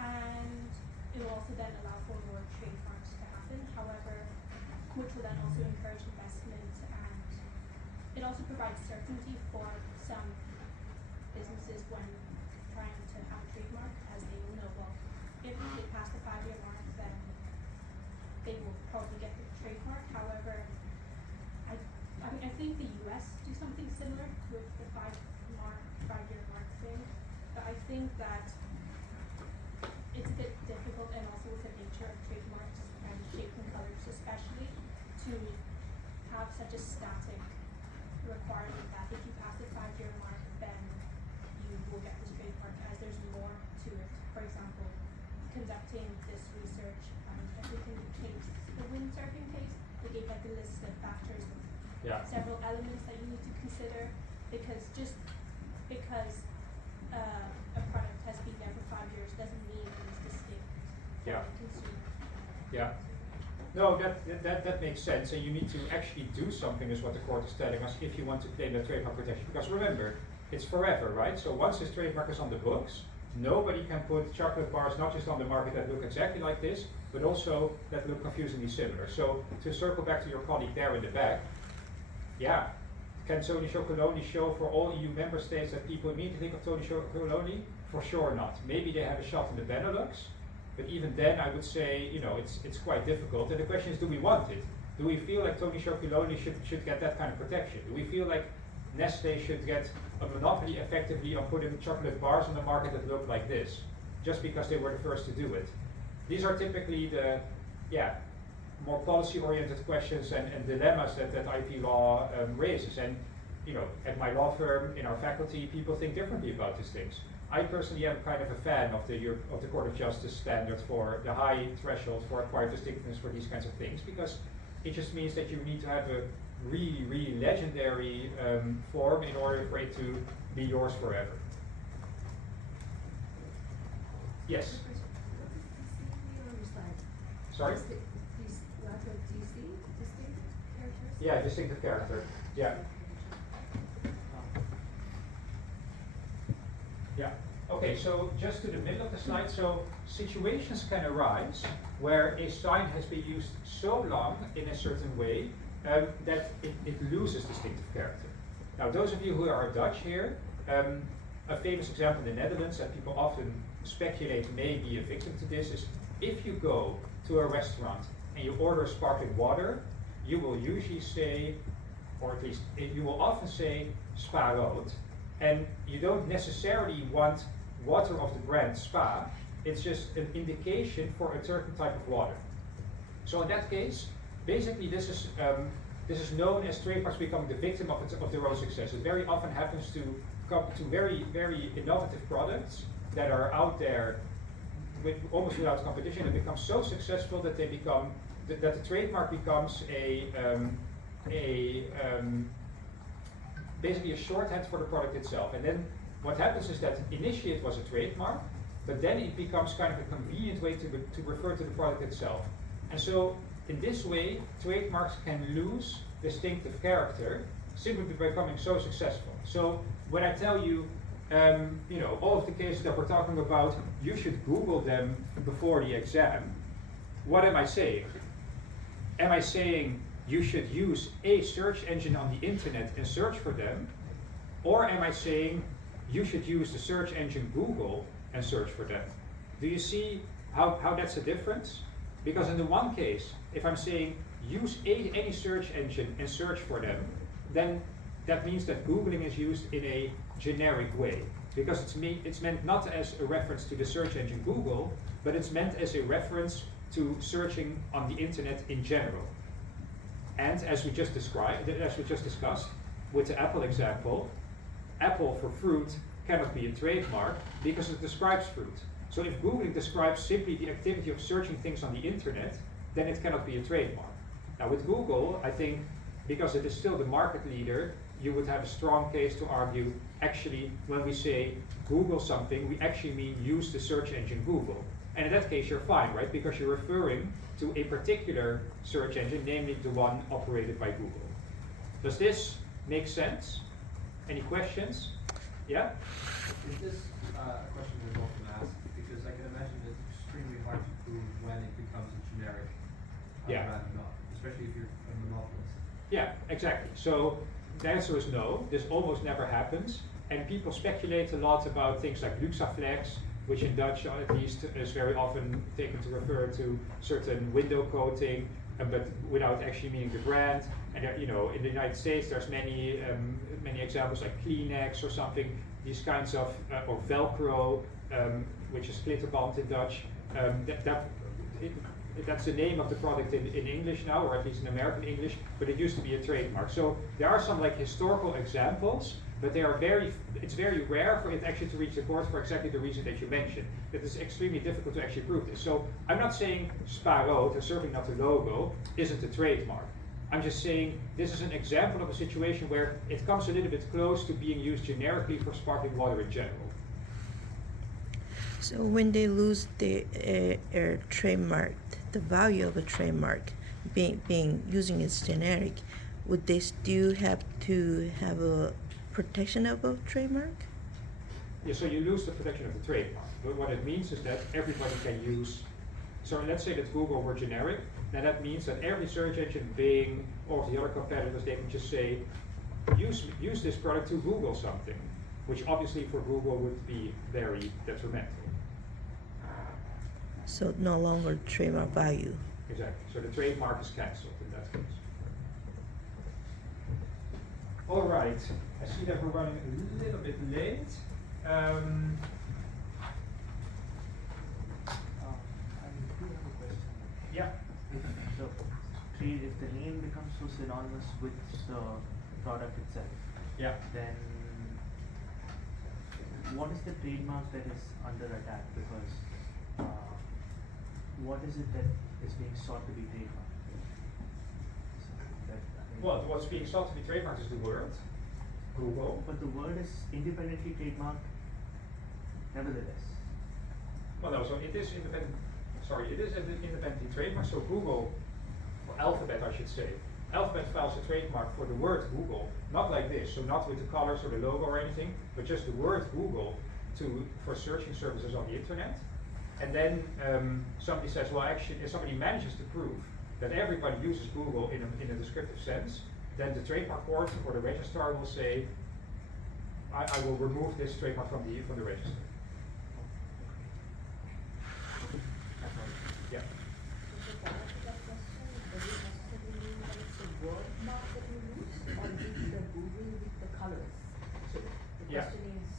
And it will also then allow for more trademarks to happen, however, which will then also encourage investment, and it also provides certainty for some businesses when trying to have a trademark, as they will know, well, if they pass the 5-year mark, then they will probably get the trademark. However, I mean, I think the US do something similar with the 5-year mark thing, but I think that it's a bit difficult, and also with the nature of trademarks and shapes and colors especially, to have such a static requirement that if you pass the 5-year mark, then you will get this trademark, as there's more to it. For example, conducting this research, I think in the windsurfing case, they gave like a list of factors of several elements that you need to consider, because just because a product has been there for 5 years doesn't mean it is distinct for the consumer. Yeah. No, that makes sense, and you need to actually do something, is what the court is telling us, if you want to claim that trademark protection. Because remember, it's forever, right? So once this trademark is on the books, nobody can put chocolate bars not just on the market that look exactly like this, but also that look confusingly similar. So to circle back to your colleague there in the back, yeah, can Tony Chocolonely show for all EU member states that people immediately think of Tony Chocolonely? For sure not. Maybe they have a shot in the Benelux, but even then I would say, you know, it's quite difficult. And the question is, do we want it? Do we feel like Tony Chocolonely should get that kind of protection? Do we feel like Nestle should get a monopoly effectively on putting chocolate bars on the market that look like this, just because they were the first to do it? These are typically the, more policy-oriented questions and dilemmas that IP law raises. And, you know, at my law firm, in our faculty, people think differently about these things. I personally am kind of a fan of the Court of Justice standard for the high threshold for acquired distinctiveness for these kinds of things, because it just means that you need to have a really, really legendary form in order for it to be yours forever. Yes? Sorry? Yeah, distinctive character. Yeah. Yeah. Okay, so just to the middle of the slide, so situations can arise where a sign has been used so long in a certain way that it loses distinctive character. Now, those of you who are Dutch here, a famous example in the Netherlands that people often speculate may be a victim to this is, if you go to a restaurant and you order sparkling water, you will usually say, or at least you will often say, Spa Rood, and you don't necessarily want water of the brand Spa, it's just an indication for a certain type of water. So in that case, basically this is known as trademarks becoming the victim of their own success. It very often happens to very, very innovative products that are out there almost without competition, and become so successful that they become that the trademark becomes a basically a shorthand for the product itself. And then what happens is that initially it was a trademark, but then it becomes kind of a convenient way to refer to the product itself. And so in this way, trademarks can lose distinctive character simply by becoming so successful. So when I tell you, all of the cases that we're talking about, you should Google them before the exam, what am I saying? Am I saying you should use a search engine on the internet and search for them? Or am I saying you should use the search engine Google and search for them? Do you see how that's a difference? Because in the one case, if I'm saying use any search engine and search for them, then that means that Googling is used in a generic way. Because it's meant not as a reference to the search engine Google, but it's meant as a reference to searching on the internet in general. And as we just discussed with the Apple example, Apple for fruit cannot be a trademark because it describes fruit. So if Googling describes simply the activity of searching things on the internet, then it cannot be a trademark. Now with Google, I think because it is still the market leader, you would have a strong case to argue, actually, when we say Google something, we actually mean use the search engine Google. And in that case, you're fine, right? Because you're referring to a particular search engine, namely the one operated by Google. Does this make sense? Any questions? Yeah? Is this a question we've often asked? Because I can imagine it's extremely hard to prove when it becomes a generic brand or not, especially if you're a monopolist. Yeah, exactly. So the answer is no. This almost never happens. And people speculate a lot about things like Luxaflex, which in Dutch at least is very often taken to refer to certain window coating, but without actually meaning the brand. And in the United States, there's many examples like Kleenex or something. These kinds of or Velcro, which is glitterband in Dutch. That's the name of the product in English now, or at least in American English. But it used to be a trademark. So there are some historical examples. But it's very rare for it actually to reach the court for exactly the reason that you mentioned. It is extremely difficult to actually prove this. So I'm not saying Spa Rood, and certainly not the logo, isn't a trademark. I'm just saying this is an example of a situation where it comes a little bit close to being used generically for sparkling water in general. So when they lose the trademark, the value of a trademark being using its generic, would they still have to have a protection of a trademark? Yeah, so you lose the protection of the trademark. But what it means is that everybody can use, so let's say that Google were generic, then that means that every search engine, Bing, or the other competitors, they can just say, use this product to Google something, which obviously for Google would be very detrimental. So no longer trademark value. Exactly, so the trademark is cancelled in that case. All right, I see that we're running a little bit late. I do have a question. Yeah. If the name becomes so synonymous with the product itself, Yeah. then what is the trademark that is under attack? Because what is it that is being sought to be trademarked? Well, what's being sought to be trademarked is the word Google. But the word is independently trademarked nevertheless. Well, no, so it is independent. Sorry, it is independently trademarked. So Google, or Alphabet, I should say, Alphabet files a trademark for the word Google, not like this. So not with the colors or the logo or anything, but just the word Google for searching services on the internet. And then somebody says, well, actually, if somebody manages to prove that everybody uses Google in a descriptive sense, then the trademark court or the registrar will say, I will remove this trademark from the register. Yeah. So to answer that question, does it necessarily mean that it's a word mark that you use, or is it the Google with the colors? The Yeah. question is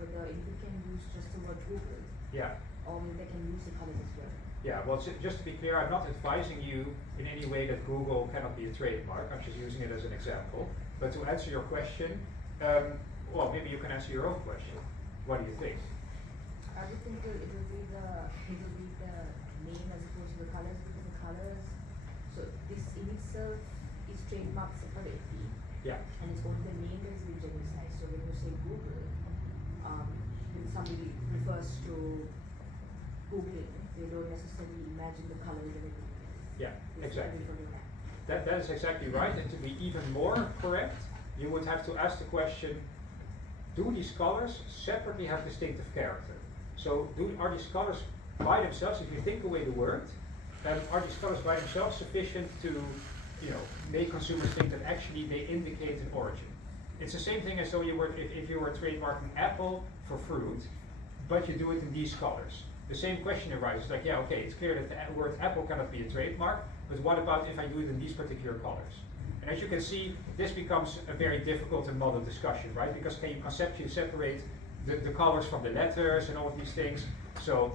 whether you can use just the word Google, Yeah. or they can use the colors as well. Yeah, well, just to be clear, I'm not advising you in any way that Google cannot be a trademark. I'm just using it as an example. But to answer your question, well, maybe you can answer your own question. What do you think? I would think it will be the name as opposed to the colors, because the colors, so this in itself is trademarked separately. Yeah. And it's only the name that is being genericized. So when you say Google, when somebody refers to Googling, they don't necessarily imagine the colors and everything else. Yeah, It's exactly. only for the map. That is exactly right, and to be even more correct, you would have to ask the question, do these colors separately have distinctive character? So are these colors by themselves, if you think away the word, are these colors by themselves sufficient to make consumers think that actually they indicate an origin? It's the same thing as though if you were trademarking apple for fruit, but you do it in these colors. The same question arises, like, yeah, okay, it's clear that the word apple cannot be a trademark, but what about if I do it in these particular colors? And as you can see, this becomes a very difficult and modern discussion, right? Because can you conceptually separate the colors from the letters and all of these things? So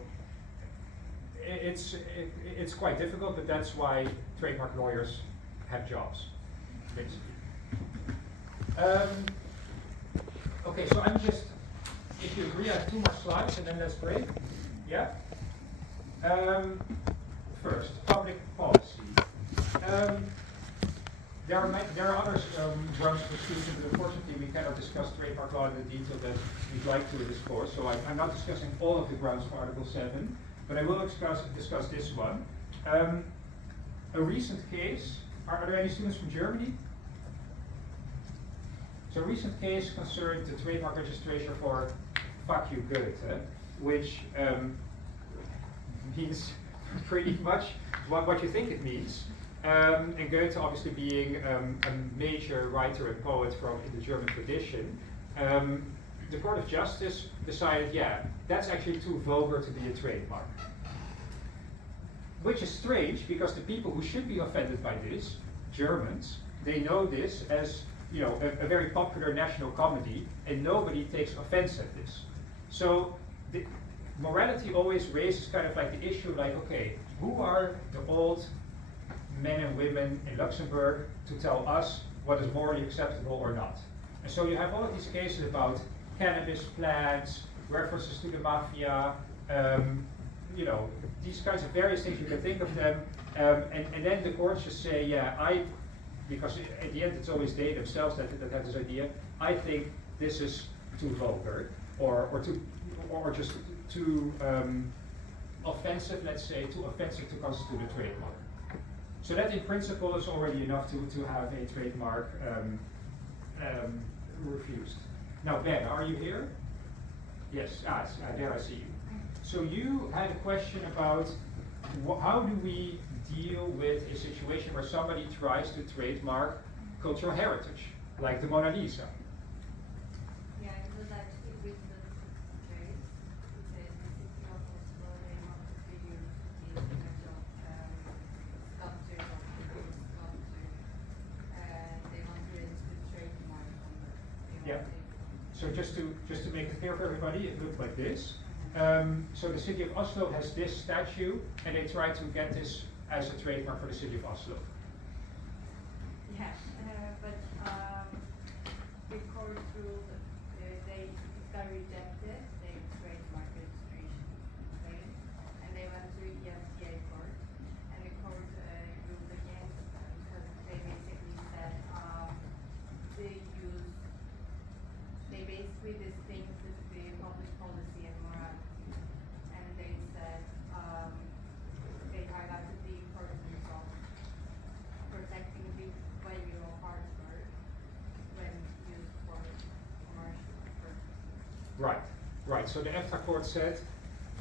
it's quite difficult, but that's why trademark lawyers have jobs, basically. Okay, so I'm just, if you agree, I have 2 more slides and then let's break. Yeah? First, public policy. There are other grounds for exclusion, but unfortunately we cannot discuss trademark law in the detail that we'd like to in this course, so I'm not discussing all of the grounds for Article 7, but I will discuss this one. A recent case, are there any students from Germany? So a recent case concerned the trademark registration for fuck you Goethe, which means pretty much what you think it means. And Goethe obviously being a major writer and poet in the German tradition, the Court of Justice decided, yeah, that's actually too vulgar to be a trademark. Which is strange, because the people who should be offended by this, Germans, they know this as a very popular national comedy, and nobody takes offense at this. So morality always raises kind of like the issue, like, okay, who are the old men and women in Luxembourg to tell us what is morally acceptable or not? And so you have all of these cases about cannabis plants, references to the mafia, these kinds of various things, you can think of them, and then the courts just say, yeah, because at the end it's always they themselves that have this idea, I think this is too vulgar, or just too offensive, let's say, too offensive to constitute a trademark. So that in principle is already enough to have a trademark refused. Now Ben, are you here? Yes, there I see you. So you had a question about how do we deal with a situation where somebody tries to trademark cultural heritage, like the Mona Lisa. Yeah, it was actually written trade. It says the city of Oslo, they want to figure the image of sculpture, of the sculpture. They want to register trademark on the So just to make it clear for everybody, it looked like this. So the city of Oslo has this statue, and they try to get this as a trademark for the city of Oslo. Yeah, but the court ruled it got rejected, the trademark registration claim, and they went to EFTA court, and the court ruled against them because they basically said they basically distinct the public policy and morality, and they said they highlighted the importance of protecting the value of artwork when used for commercial purposes. Right. So the EFTA court said,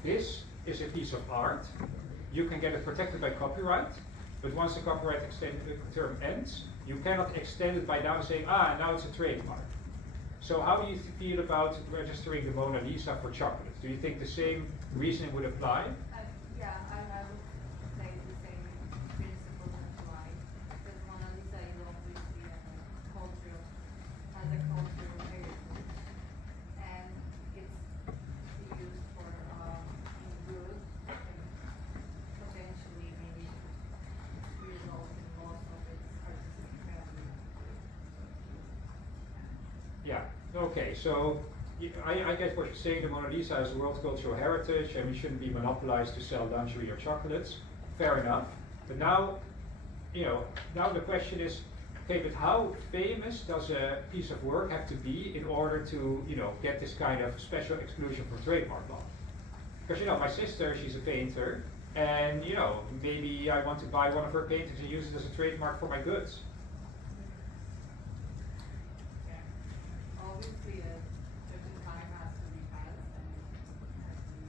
this is a piece of art. You can get it protected by copyright, but once the copyright term ends, you cannot extend it by now saying, now it's a trademark. So how do you feel about registering the Mona Lisa for chocolate? Do you think the same reasoning would apply? Yeah, I would say the same principle apply, because Mona Lisa is obviously has a cultural heritage, and it's used for in good, and potentially maybe result in loss of its artistic value. Yeah. Okay. So I get what you're saying. The Mona Lisa is world cultural heritage, and we shouldn't be monopolized to sell lingerie or chocolates. Fair enough. But now, now the question is, Okay, but how famous does a piece of work have to be in order to, get this kind of special exclusion from trademark law? Because, my sister, she's a painter, and, maybe I want to buy one of her paintings and use it as a trademark for my goods. Yeah. Obviously, a certain time has to be passed and it has to be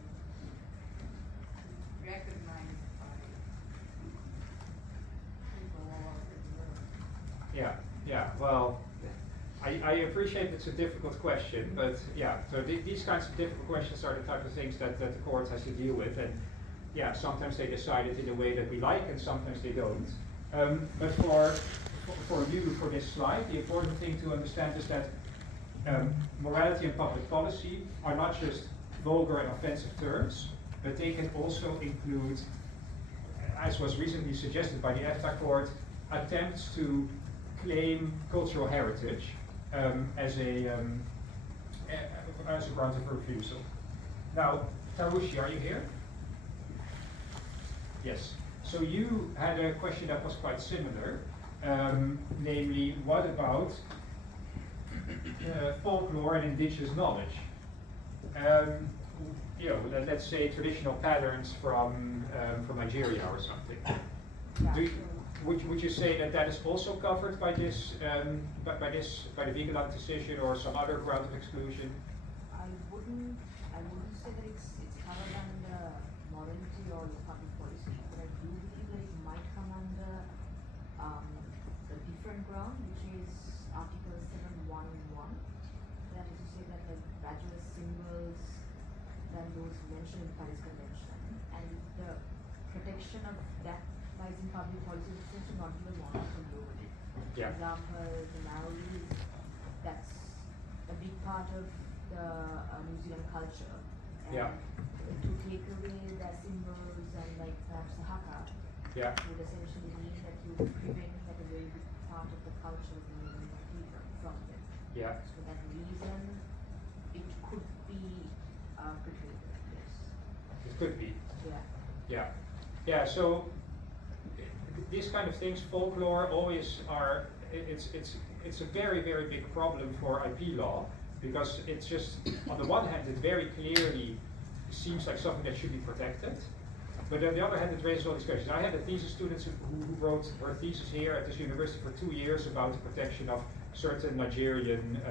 recognized by people all over the world. Yeah, well, I appreciate it's a difficult question, but yeah, so these kinds of difficult questions are the type of things that the court has to deal with, and yeah, sometimes they decide it in a way that we like, and sometimes they don't. But for you, for this slide, the important thing to understand is that morality and public policy are not just vulgar and offensive terms, but they can also include, as was recently suggested by the EFTA court, attempts to claim cultural heritage as a ground of refusal. Now, Tarushi, are you here? Yes. So you had a question that was quite similar, namely, what about folklore and indigenous knowledge? Let's say traditional patterns from Nigeria or something. Would you say that is also covered by this by the Vigeland decision or some other ground of exclusion? I wouldn't say that it's covered under morality or public policy, but I do believe that it might come under a different ground, which is Article 7.1.1. That is to say that badges, symbols, than those mentioned in Paris Convention, and the protection of that lies in public policy, which seems to not be the one from globally. Yeah. For example, the Maori, that's a big part of the New Zealand culture. And Yeah. to take away their symbols and perhaps the haka Yeah. would essentially mean that you would prevent a very big part of the culture of the New Zealand people from them. Yeah. So for that reason, it could be protected, yes. It could be. Yeah. Yeah. So these kind of things, folklore, always are. It's a very, very big problem for IP law, because it's just, on the one hand, it very clearly seems like something that should be protected, but on the other hand, it raises all these questions. I had a thesis student who wrote her thesis here at this university for 2 years about the protection of certain Nigerian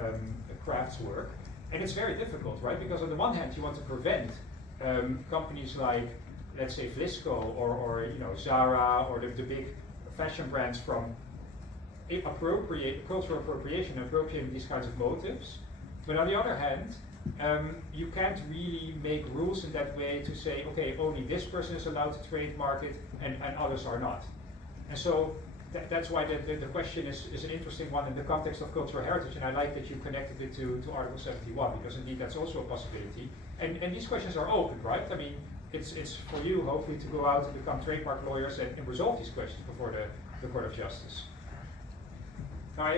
crafts work, and it's very difficult, right? Because on the one hand, you want to prevent companies like, let's say, Flisco or Zara or the big fashion brands from cultural appropriation and appropriating these kinds of motives. But on the other hand, you can't really make rules in that way to say, okay, only this person is allowed to trademark it and others are not. And so that's why the question is an interesting one in the context of cultural heritage, and I like that you connected it to Article 71, because indeed that's also a possibility. And these questions are open, right? I mean, it's for you, hopefully, to go out and become trademark lawyers and resolve these questions before the Court of Justice. Now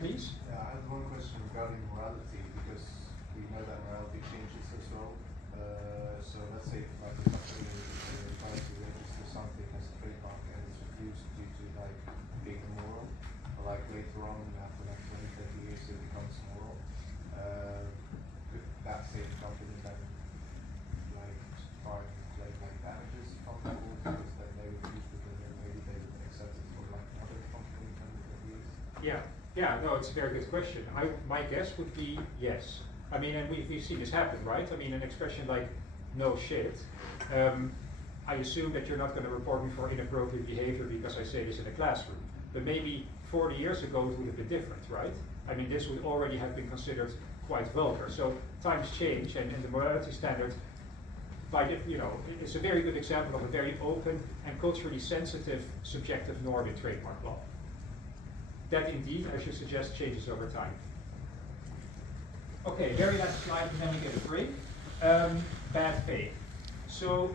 please. Yeah, I have one question regarding morality, because we know that morality changes as well. So let's say if a company tries to register something as a trademark and it's refused due to being immoral, or later on after 20, 30 years it becomes moral, could that same company then try and claim damages from that, or because then they refuse, because then maybe they would accept it for another company in 20 years? Yeah, no, it's a very good question. My guess would be yes. I mean, and we've seen this happen, right? I mean, an expression like "no shit." I assume that you're not going to report me for inappropriate behavior because I say this in a classroom. But maybe 40 years ago it would have been different, right? I mean, this would already have been considered quite vulgar. So times change, and the morality standard, it's a very good example of a very open and culturally sensitive subjective norm in trademark law. That indeed, I should suggest, changes over time. Okay, very last slide, and then we get a break. Bad faith. So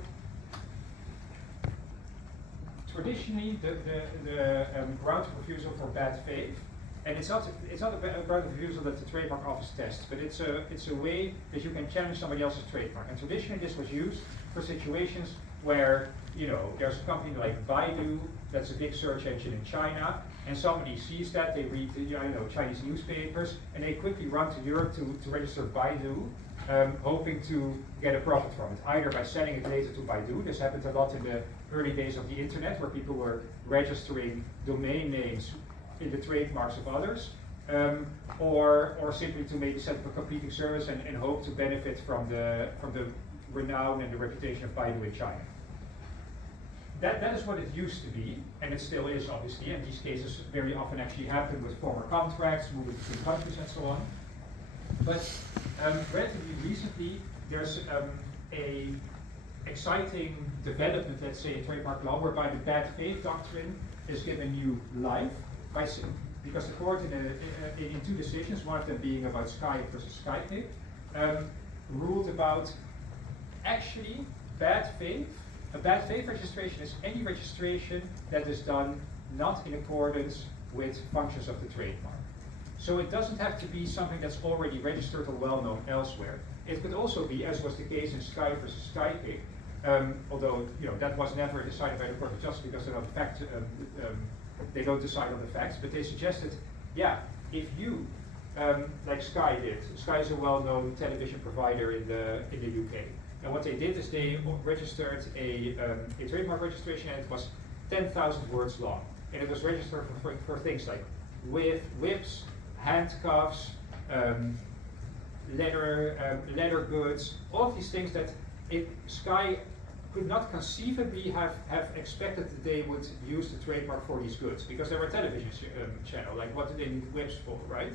traditionally, the ground of refusal for bad faith, and it's not a ground of refusal that the trademark office tests, but it's a way that you can challenge somebody else's trademark. And traditionally, this was used for situations where there's a company like Baidu, that's a big search engine in China, and somebody sees that, they read Chinese newspapers, and they quickly run to Europe to register Baidu, hoping to get a profit from it, either by selling it later to Baidu. This happened a lot in the early days of the internet, where people were registering domain names in the trademarks of others, or simply to maybe set up a competing service and hope to benefit from the renown and the reputation of Baidu in China. That is what it used to be, and it still is, obviously, and these cases very often actually happen with former contracts, moving between countries and so on. But relatively recently, there's a exciting development, let's say, in trademark law, whereby the bad faith doctrine is given new life, because the court in two decisions, one of them being about Skype versus Skype, ruled about actually bad faith. A bad faith registration is any registration that is done not in accordance with functions of the trademark. So it doesn't have to be something that's already registered or well known elsewhere. It could also be, as was the case in Skype versus Skype, although that was never decided by the Court of Justice because they don't decide on the facts, but they suggested, yeah, if you, like Sky did, Sky is a well-known television provider in the UK, and what they did is they registered a trademark registration, and it was 10,000 words long, and it was registered for things like whips, handcuffs, leather goods, all of these things that Sky could not conceivably have expected that they would use the trademark for these goods, because they were a television channel, like what do they need whips for, right?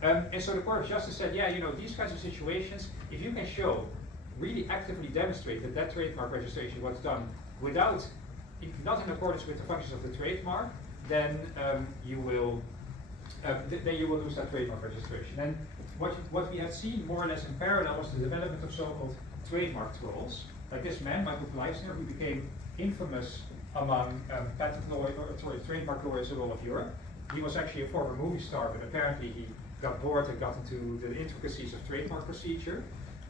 And so the Court of Justice said, yeah, these kinds of situations, if you can show, really actively demonstrate that trademark registration was done not in accordance with the functions of the trademark, then you will lose that trademark registration. And what we have seen more or less in parallel was the development of so-called trademark trolls, like this man, Michael Gleisner, who became infamous among trademark lawyers all of Europe. He was actually a former movie star, but apparently he got bored and got into the intricacies of trademark procedure.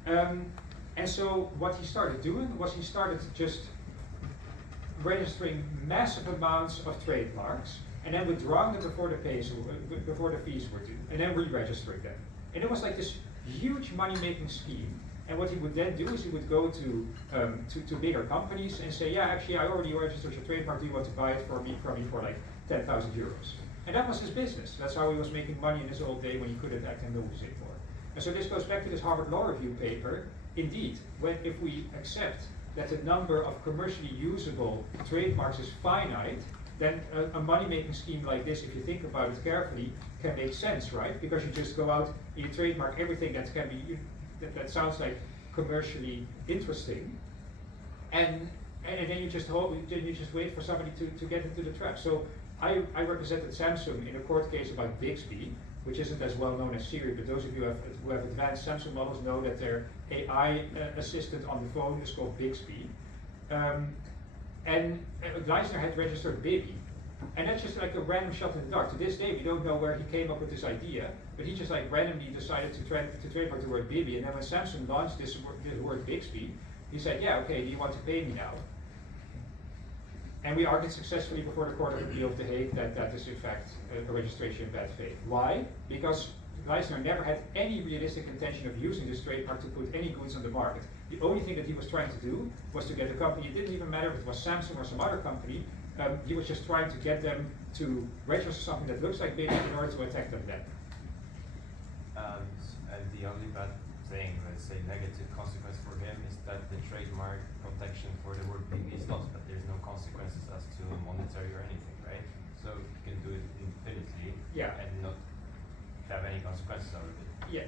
And so what he started doing was he started just registering massive amounts of trademarks and then withdrawing them before the fees were due, and then re-registering them. And it was like this huge money-making scheme. And what he would then do is he would go to bigger companies and say, yeah, actually, I already registered your trademark. Do you want to buy it from me for like 10,000 euros? And that was his business. That's how he was making money in his old day when he couldn't act in movies anymore. And so this goes back to this Harvard Law Review paper. Indeed, if we accept that the number of commercially usable trademarks is finite, then a money-making scheme like this, if you think about it carefully, can make sense, right? Because you just go out and you trademark everything that can be that sounds like commercially interesting, and then you just wait for somebody to get into the trap. So I represented Samsung in a court case about Bixby, which isn't as well known as Siri, but those of you who have advanced Samsung models know that their AI assistant on the phone is called Bixby. And Gleisner had registered Bibby. And that's just like a random shot in the dark. To this day, we don't know where he came up with this idea, but he just like randomly decided to trademark the word Bibby. And then when Samsung launched this word Bixby, he said, yeah, okay, do you want to pay me now? And we argued successfully before the Court of Appeal of The Hague that is in fact a registration in bad faith. Why? Because Gleisner never had any realistic intention of using this trademark to put any goods on the market. The only thing that he was trying to do was to get a company, it didn't even matter if it was Samsung or some other company, he was just trying to get them to register something that looks like Bibby in order to attack them then. And the only bad thing, let's say negative consequence for him, is that the trademark protection for the word Bibby is lost, but there's no consequences as to monetary or anything, right? So you can do it infinitely and not have any consequences out of it.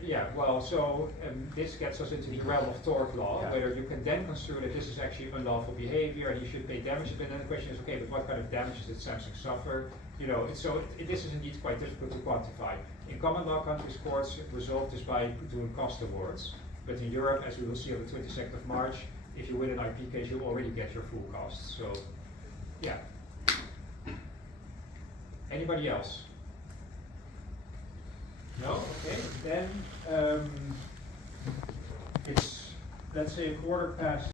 Yeah. Well, so this gets us into the realm of tort law, whether you can then construe that this is actually unlawful behavior and you should pay damages. But then the question is, okay, but what kind of damages did Samsung suffer? This is indeed quite difficult to quantify. In common law countries, courts resolve this by doing cost awards. But in Europe, as we will see on the 22nd of March, if you win an IP case, you already get your full costs. So, yeah. Anybody else? No? Okay. Then it's, let's say, 1/4 past